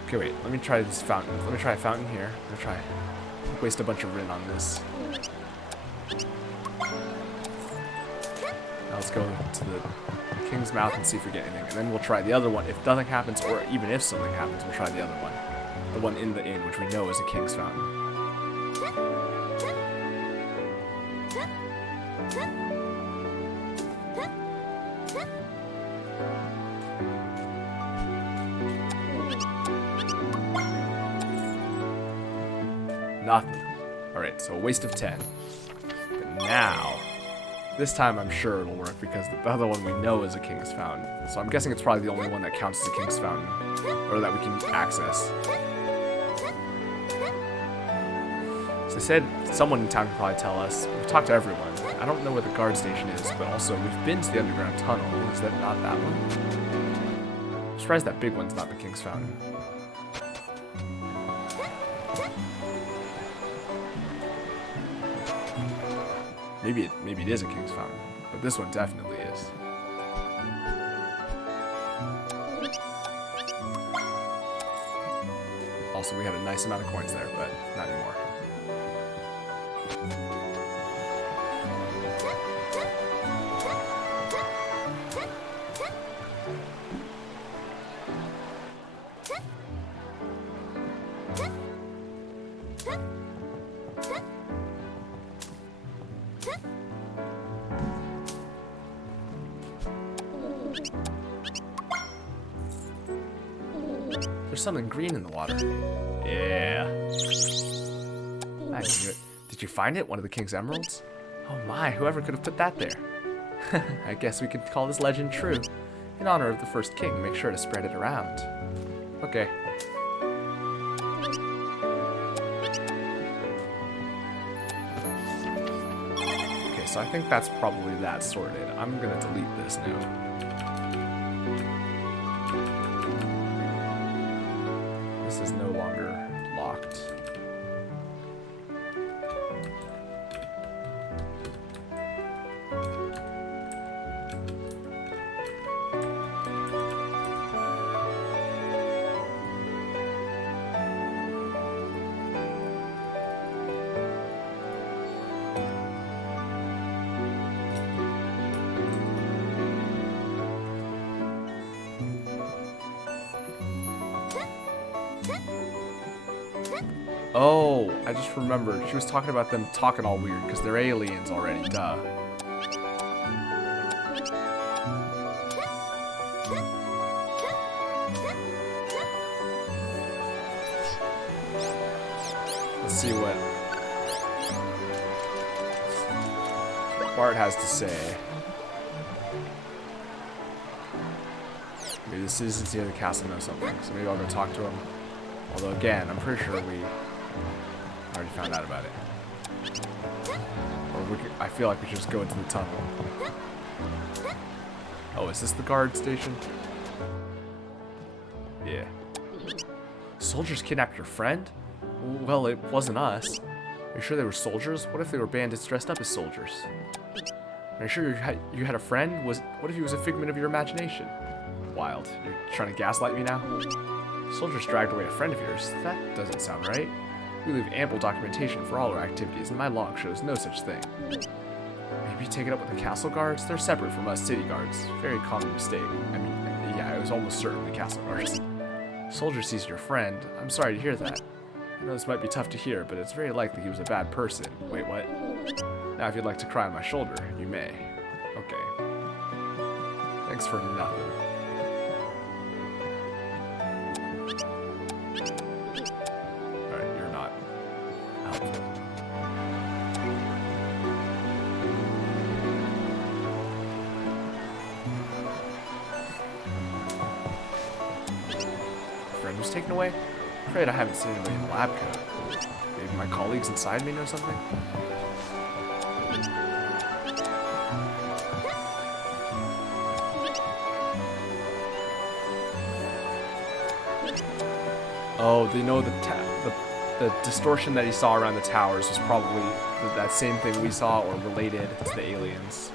Okay, wait. Let me try this fountain. Let me try a fountain here. I'm gonna waste a bunch of Rin on this. Now let's go to the King's Mouth and see if we get anything. And then we'll try the other one. If nothing happens, or even if something happens, we'll try the other one. The one in the inn, which we know is a King's Fountain. Nothing. Alright, so a waste of 10. But now, this time I'm sure it'll work because the other one we know is a King's Fountain. So I'm guessing it's probably the only one that counts as a King's Fountain. Or that we can access. So they said someone in town can probably tell us. We've talked to everyone. I don't know where the guard station is, but also we've been to the underground tunnel. Is that not that one? I'm surprised that big one's not the King's Fountain. Maybe it is a King's Fountain, but this one definitely is. Also, we had a nice amount of coins there, but not anymore. There's something green in the water. Yeah. I knew it. Did you find it? One of the King's Emeralds? Oh my, whoever could have put that there? I guess we could call this legend true. In honor of the first king, make sure to spread it around. Okay. Okay, so I think that's probably that sorted. I'm gonna delete this now. This is no longer locked. Oh, I just remembered. She was talking about them talking all weird because they're aliens already, duh. Let's see what Bart has to say. Maybe the citizens here of the castle know something, so maybe I'll go talk to them. Although again, I'm pretty sure we already found out about it. Or I feel like we should just go into the tunnel. Oh, is this the guard station? Yeah. Soldiers kidnapped your friend? Well, it wasn't us. Are you sure they were soldiers? What if they were bandits dressed up as soldiers? Are you sure you had a friend? What if he was a figment of your imagination? Wild. You're trying to gaslight me now? Soldiers dragged away a friend of yours? That doesn't sound right. We leave ample documentation for all our activities, and my log shows no such thing. Maybe take it up with the castle guards? They're separate from us city guards. Very common mistake. I mean, yeah, it was almost certainly castle guards. Soldier sees your friend. I'm sorry to hear that. I know this might be tough to hear, but it's very likely he was a bad person. Wait, what? Now if you'd like to cry on my shoulder, you may. Okay. Thanks for nothing. Alright, you're not helpful. was taken away? Afraid I haven't seen anybody in the lab coat. Maybe my colleagues inside may know something? Oh, they know the distortion that he saw around the towers was probably that same thing we saw or related to the aliens.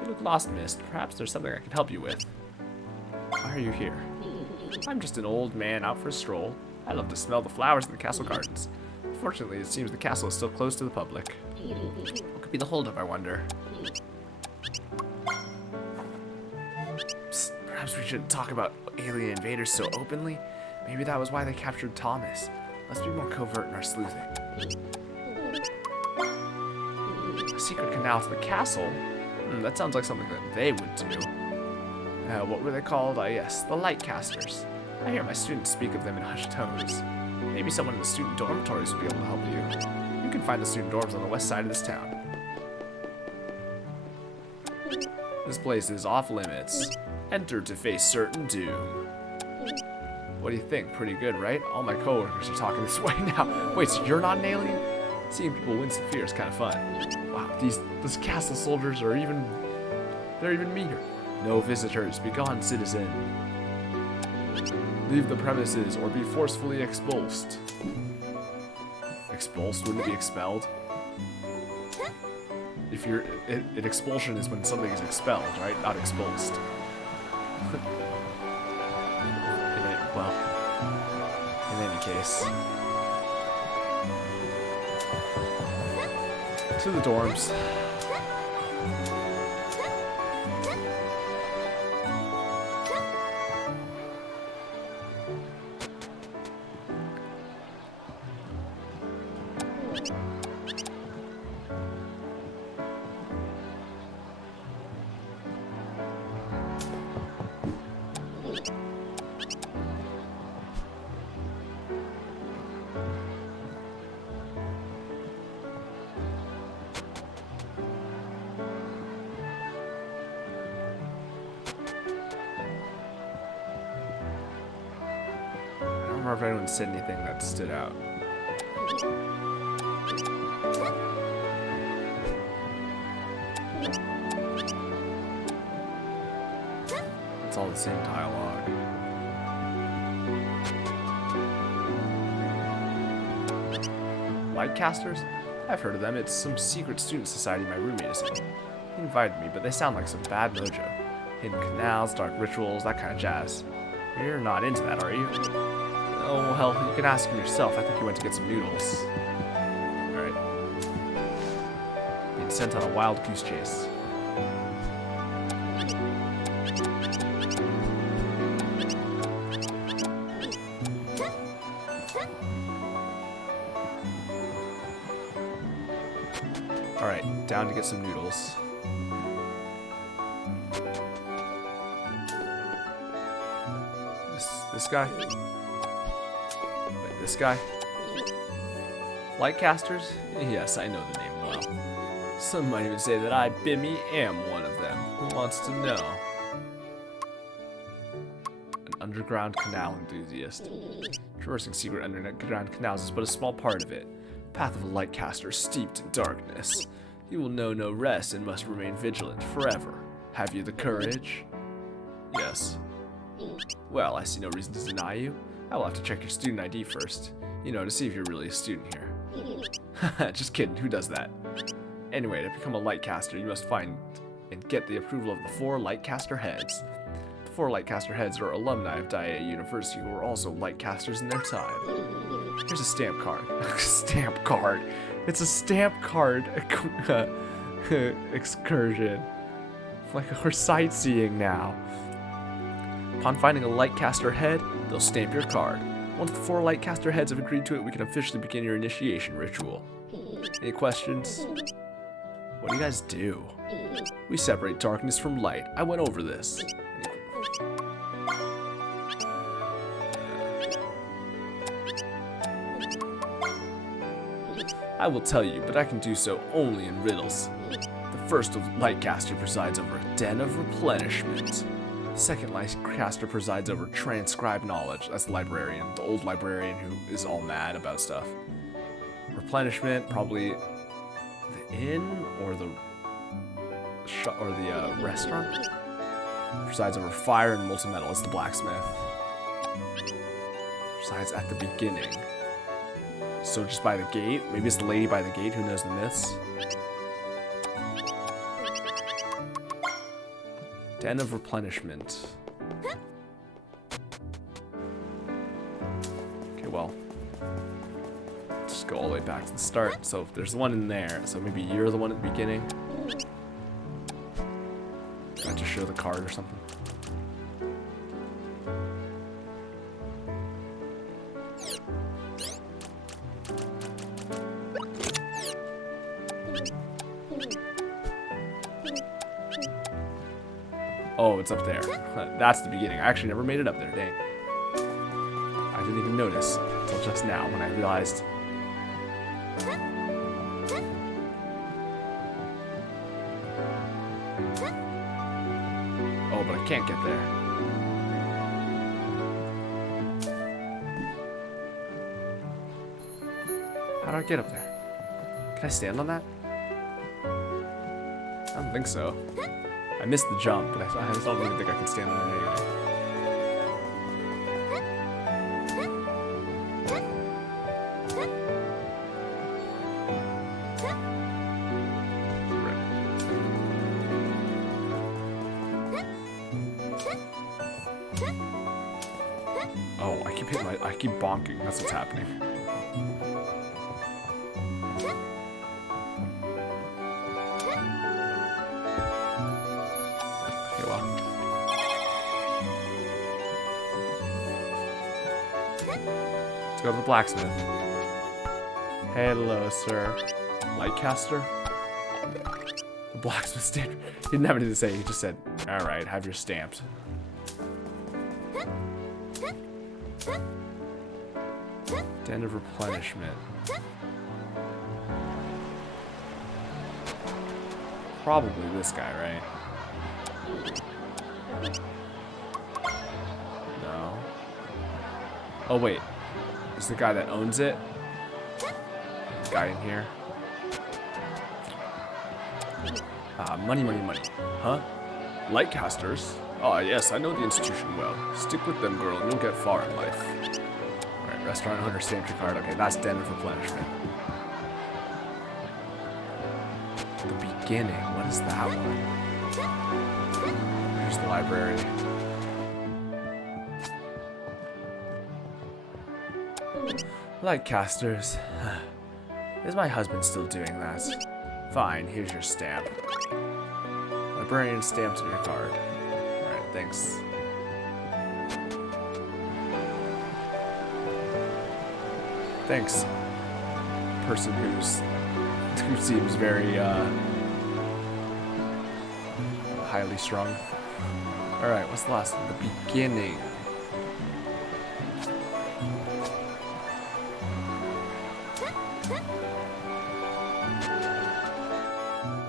You look lost, Mist. Perhaps there's something I can help you with. Why are you here? I'm just an old man out for a stroll. I love to smell the flowers in the castle gardens. Fortunately, it seems the castle is still closed to the public. What could be the holdup, I wonder? Psst, perhaps we shouldn't talk about alien invaders so openly. Maybe that was why they captured Thomas. Let's be more covert in our sleuthing. A secret canal to the castle? That sounds like something that they would do. What were they called? Yes, the Lightcasters. I hear my students speak of them in hushed tones. Maybe someone in the student dormitories would be able to help you. You can find the student dorms on the west side of this town. This place is off limits. Enter to face certain doom. What do you think? Pretty good, right? All my coworkers are talking this way now. Wait, so you're not an alien? Seeing people wince in fear is kind of fun. Wow, these castle soldiers are they're even meaner. No visitors, begone, citizen. Leave the premises or be forcefully expulsed. Expulsed? Wouldn't it be expelled? If you're, an expulsion is when something is expelled, right? Not expulsed. Well, in any case. To the dorms. I don't remember if anyone said anything that stood out. It's all the same dialogue. Lightcasters? I've heard of them. It's some secret student society my roommate is in. He invited me, but they sound like some bad mojo. Hidden canals, dark rituals, that kind of jazz. You're not into that, are you? Oh, well, you can ask him yourself. I think he went to get some noodles. Alright. Being sent on a wild goose chase. Alright, down to get some noodles. This guy? Wait, this guy? Lightcasters? Yes, I know the name well. Some might even say that I, Bimmy, am one of them. Who wants to know? An underground canal enthusiast. Traversing secret underground canals is but a small part of it. Path of a Lightcaster steeped in darkness. You will know no rest and must remain vigilant forever. Have you the courage? Yes. Well, I see no reason to deny you. I will have to check your student ID first. You know, to see if you're really a student here. Just kidding, who does that? Anyway, to become a Lightcaster, you must find and get the approval of the 4 Lightcaster heads. The 4 Lightcaster heads are alumni of Daya University who are also Lightcasters in their time. Here's a stamp card. Stamp card. It's a stamp card excursion. Like we're sightseeing now. Upon finding a Lightcaster head, they'll stamp your card. Once the 4 Lightcaster heads have agreed to it, we can officially begin your initiation ritual. Any questions? What do you guys do? We separate darkness from light. I went over this. I will tell you, but I can do so only in riddles. The first lightcaster presides over a den of replenishment. Second lightcaster presides over transcribed knowledge. That's the librarian, the old librarian who is all mad about stuff. Replenishment, probably the inn or the restaurant. Presides over fire and molten metal. It's the blacksmith. Presides at the beginning. So just by the gate. Maybe it's the lady by the gate who knows the myths. Den of replenishment. Okay, well. Just go all the way back to the start. So if there's one in there, so maybe you're the one at the beginning. I just show the card or something. Oh, it's up there. That's the beginning. I actually never made it up there, dang. I didn't even notice until just now when I realized. Oh, but I can't get there. How do I get up there? Can I stand on that? I don't think so. I missed the jump, but I just don't even think I can stand on it anyway. Oh, I keep bonking. That's what's happening. Let's go to the blacksmith. Hello, sir. Lightcaster? The blacksmith stamped. He didn't have anything to say. He just said, alright, have your stamped. Den of replenishment. Probably this guy, right? No. Oh, wait. Is the guy that owns it? Guy in here. Money, money, money. Huh? Lightcasters? Oh, yes, I know the institution well. Stick with them, girl, and you'll get far in life. Alright, restaurant owner, stamp your card. Okay, that's den of replenishment. The beginning. What is that one? Here's the library. Lightcasters. Is my husband still doing that? Fine, here's your stamp. Librarian stamped on your card. Alright, thanks. Thanks. Person who seems very highly strung. Alright, what's the last one? The beginning.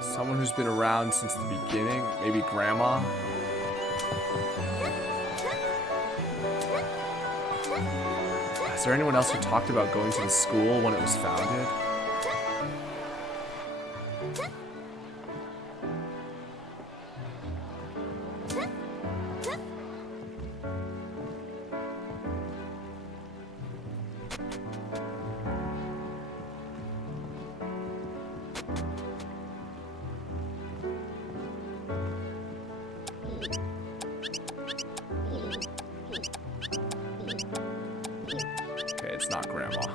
Someone who's been around since the beginning. Maybe grandma. Is there anyone else who talked about going to the school when it was founded? It's not grandma.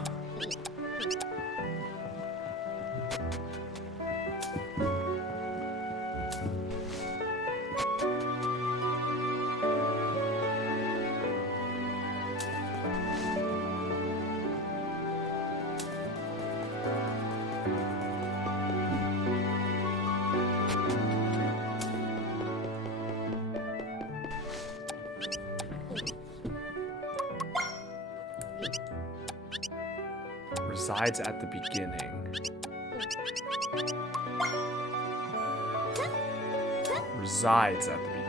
Resides at the beginning. resides at the beginning.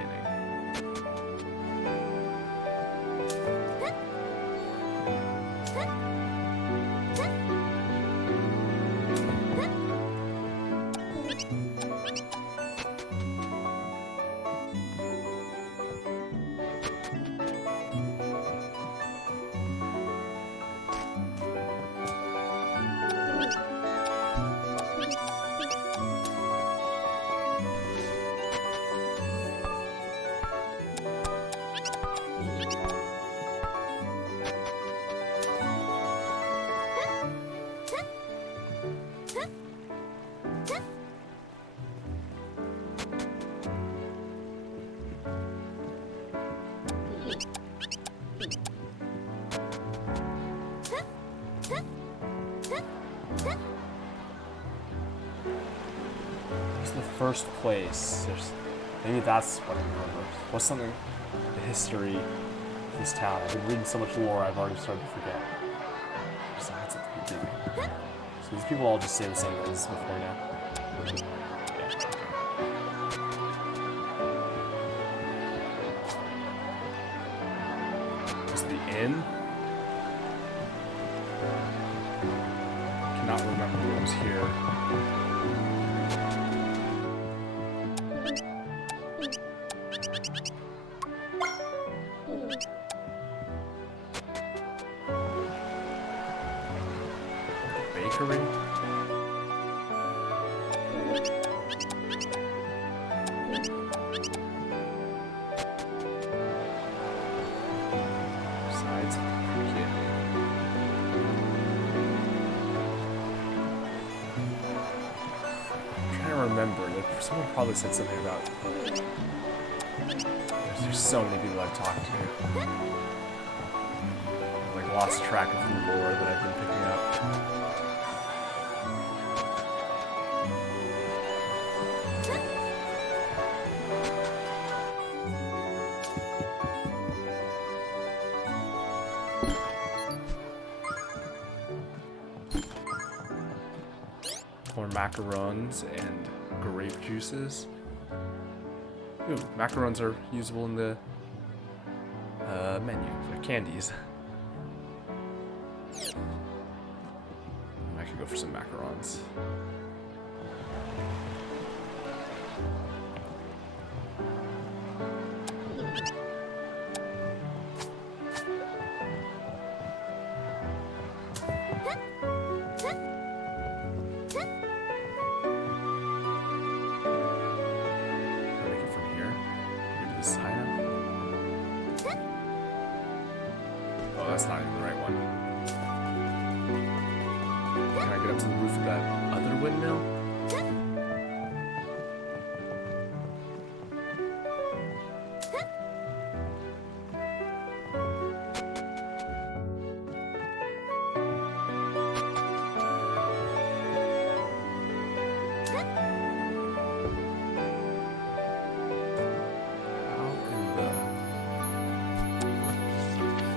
First place. Maybe that's what I remember. What's something, the history of this town? I've been reading so much lore, I've already started to forget. Besides at the beginning. So these people all just say the same things before now. Yeah. Was the inn? Cannot remember what was here. Bakery. Besides, yeah. I'm trying to remember. Like, someone probably said something about. There's so many people I've talked to. I've, like, lost track of the lore that I've been picking up. More macarons and grape juices. Ooh, macarons are usable in the menu. They're candies. I could go for some macarons. That's not even the right one. Can I get up to the roof of that other windmill?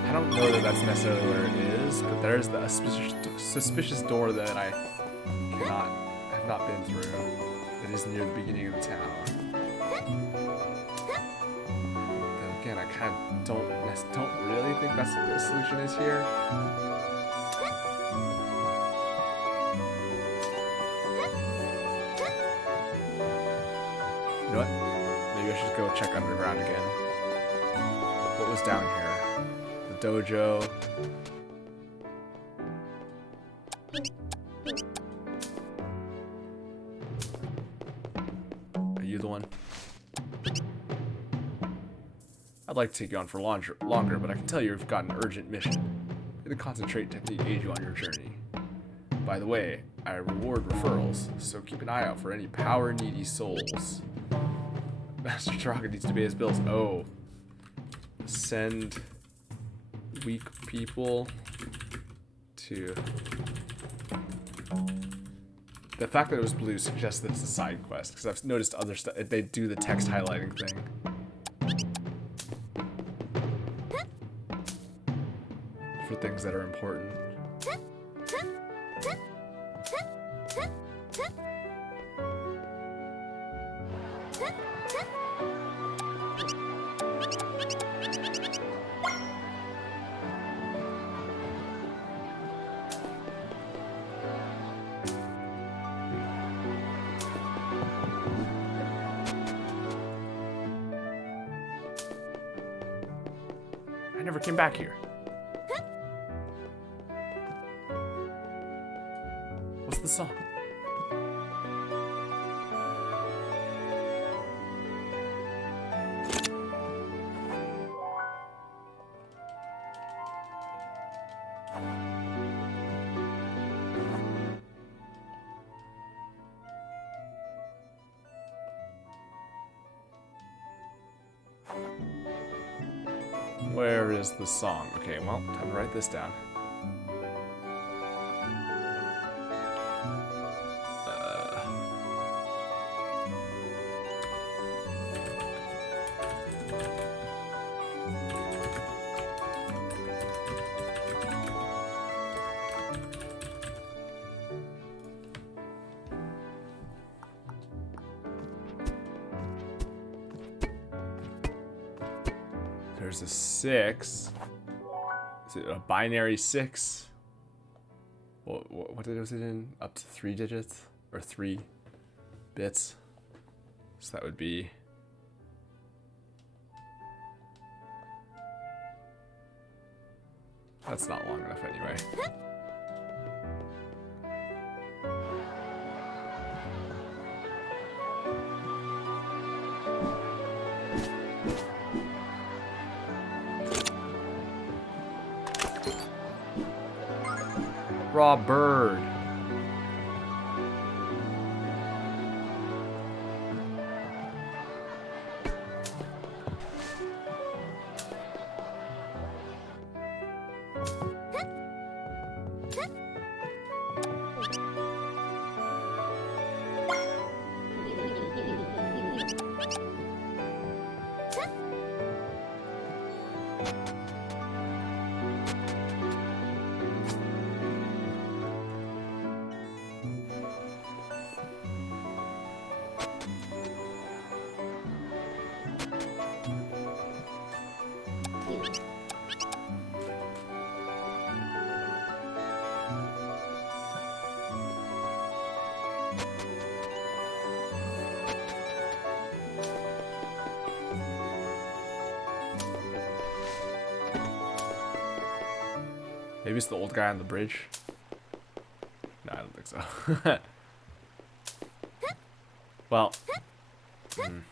I don't know that that's necessarily where it is, but there's the suspicious door that I have not been through. It is near the beginning of the town. Though again, I kind of don't really think that's what the solution is here. You know what? Maybe I should go check underground again. What was down here? Dojo. Are you the one? I'd like to take you on for longer, but I can tell you've got an urgent mission. May the concentrate technique aid you on your journey. By the way, I reward referrals, so keep an eye out for any power-needy souls. Master Taraka needs to pay his bills. Oh. Send weak people to... The fact that it was blue suggests that it's a side quest, because I've noticed other stuff. They do the text highlighting thing. For things that are important. I never came back here. What's the song? Where is the song? Okay, well, time to write this down. There's a 6. Is it a binary 6? What was it in? Up to 3 digits? Or 3 bits? So that would be... That's not long enough anyway. Raw bird. Maybe it's the old guy on the bridge. No, I don't think so. Well, I kind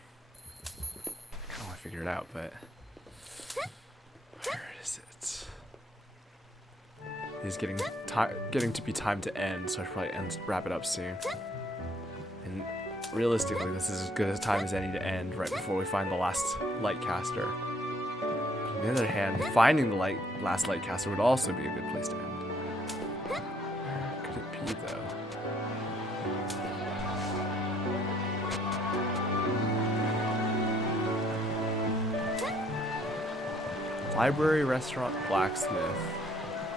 of want to figure it out, but where is it? It's getting to be time to end, so I should probably wrap it up soon. And realistically, this is as good a time as any to end right before we find the last light caster. On the other hand, finding the last light caster would also be a good place to end. Where could it be, though? Library, restaurant, blacksmith.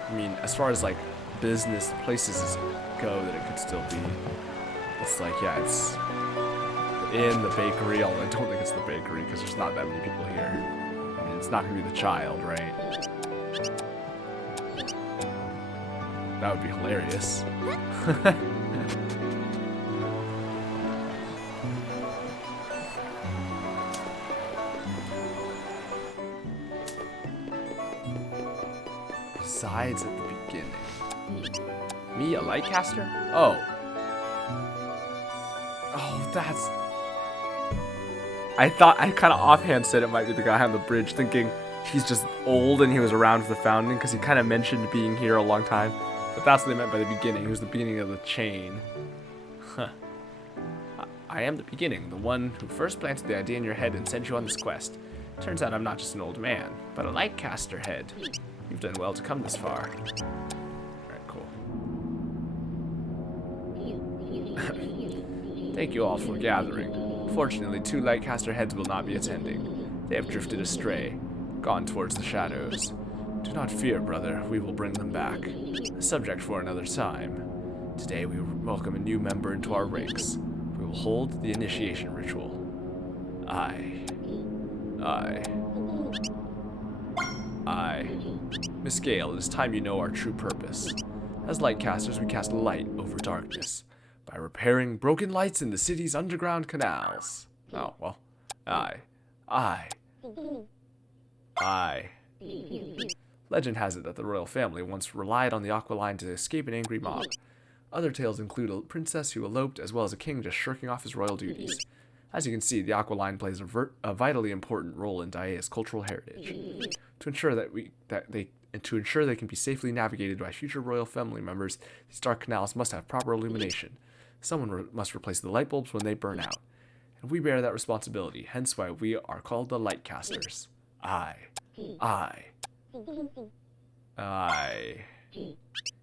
I mean, as far as like business places go, that it could still be. It's like, yeah, it's in the bakery, although I don't think it's the bakery because there's not that many people here. I mean, it's not going to be the child, right? That would be hilarious. Besides at the beginning. Me, a light caster? Oh. Oh, that's... I kind of offhand said it might be the guy on the bridge, thinking he's just old and he was around for the founding, because he kind of mentioned being here a long time. But that's what they meant by the beginning. He was the beginning of the chain. Huh. I am the beginning, the one who first planted the idea in your head and sent you on this quest. Turns out I'm not just an old man, but a light caster head. You've done well to come this far. Alright, cool. Thank you all for gathering. Fortunately, 2 Lightcaster heads will not be attending. They have drifted astray, gone towards the shadows. Do not fear, brother. We will bring them back. A subject for another time. Today we welcome a new member into our ranks. We will hold the initiation ritual. I. Miss Gale, it is time you know our true purpose. As lightcasters, we cast light over darkness by repairing broken lights in the city's underground canals. Oh, well. I. Legend has it that the royal family once relied on the Aqualine to escape an angry mob. Other tales include a princess who eloped, as well as a king just shirking off his royal duties. As you can see, the Aqualine plays a vitally important role in Daia's cultural heritage. To ensure they can be safely navigated by future royal family members, these dark canals must have proper illumination. Someone must replace the light bulbs when they burn out. And we bear that responsibility, hence why we are called the Lightcasters. I.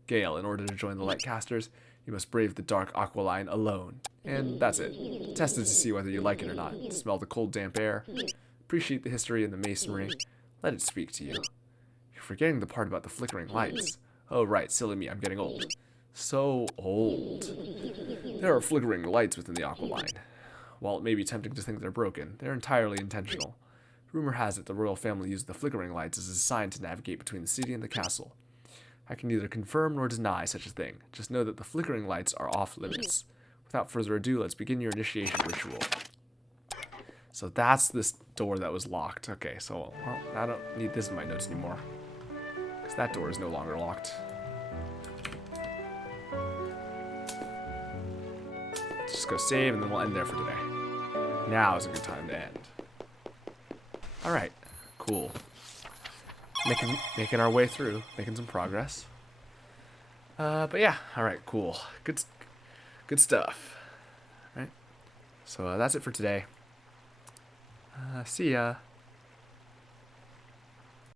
Gale, in order to join the Lightcasters, you must brave the dark Aqualine alone. And that's it. The test is to see whether you like it or not. Smell the cold, damp air. Appreciate the history and the masonry. Let it speak to you. You're forgetting the part about the flickering lights. Oh, right. Silly me. I'm getting old. So old. There are flickering lights within the Aqualine. While it may be tempting to think they're broken, they're entirely intentional. Rumor has it the royal family used the flickering lights as a sign to navigate between the city and the castle. I can neither confirm nor deny such a thing. Just know that the flickering lights are off limits. Without further ado, let's begin your initiation ritual. So that's this door that was locked. Okay, so well, I don't need this in my notes anymore, because that door is no longer locked. Let's just go save, and then we'll end there for today. Now is a good time to end. Alright, cool. Making our way through, making some progress. But yeah, alright, cool. Good stuff. Right? So that's it for today. See ya.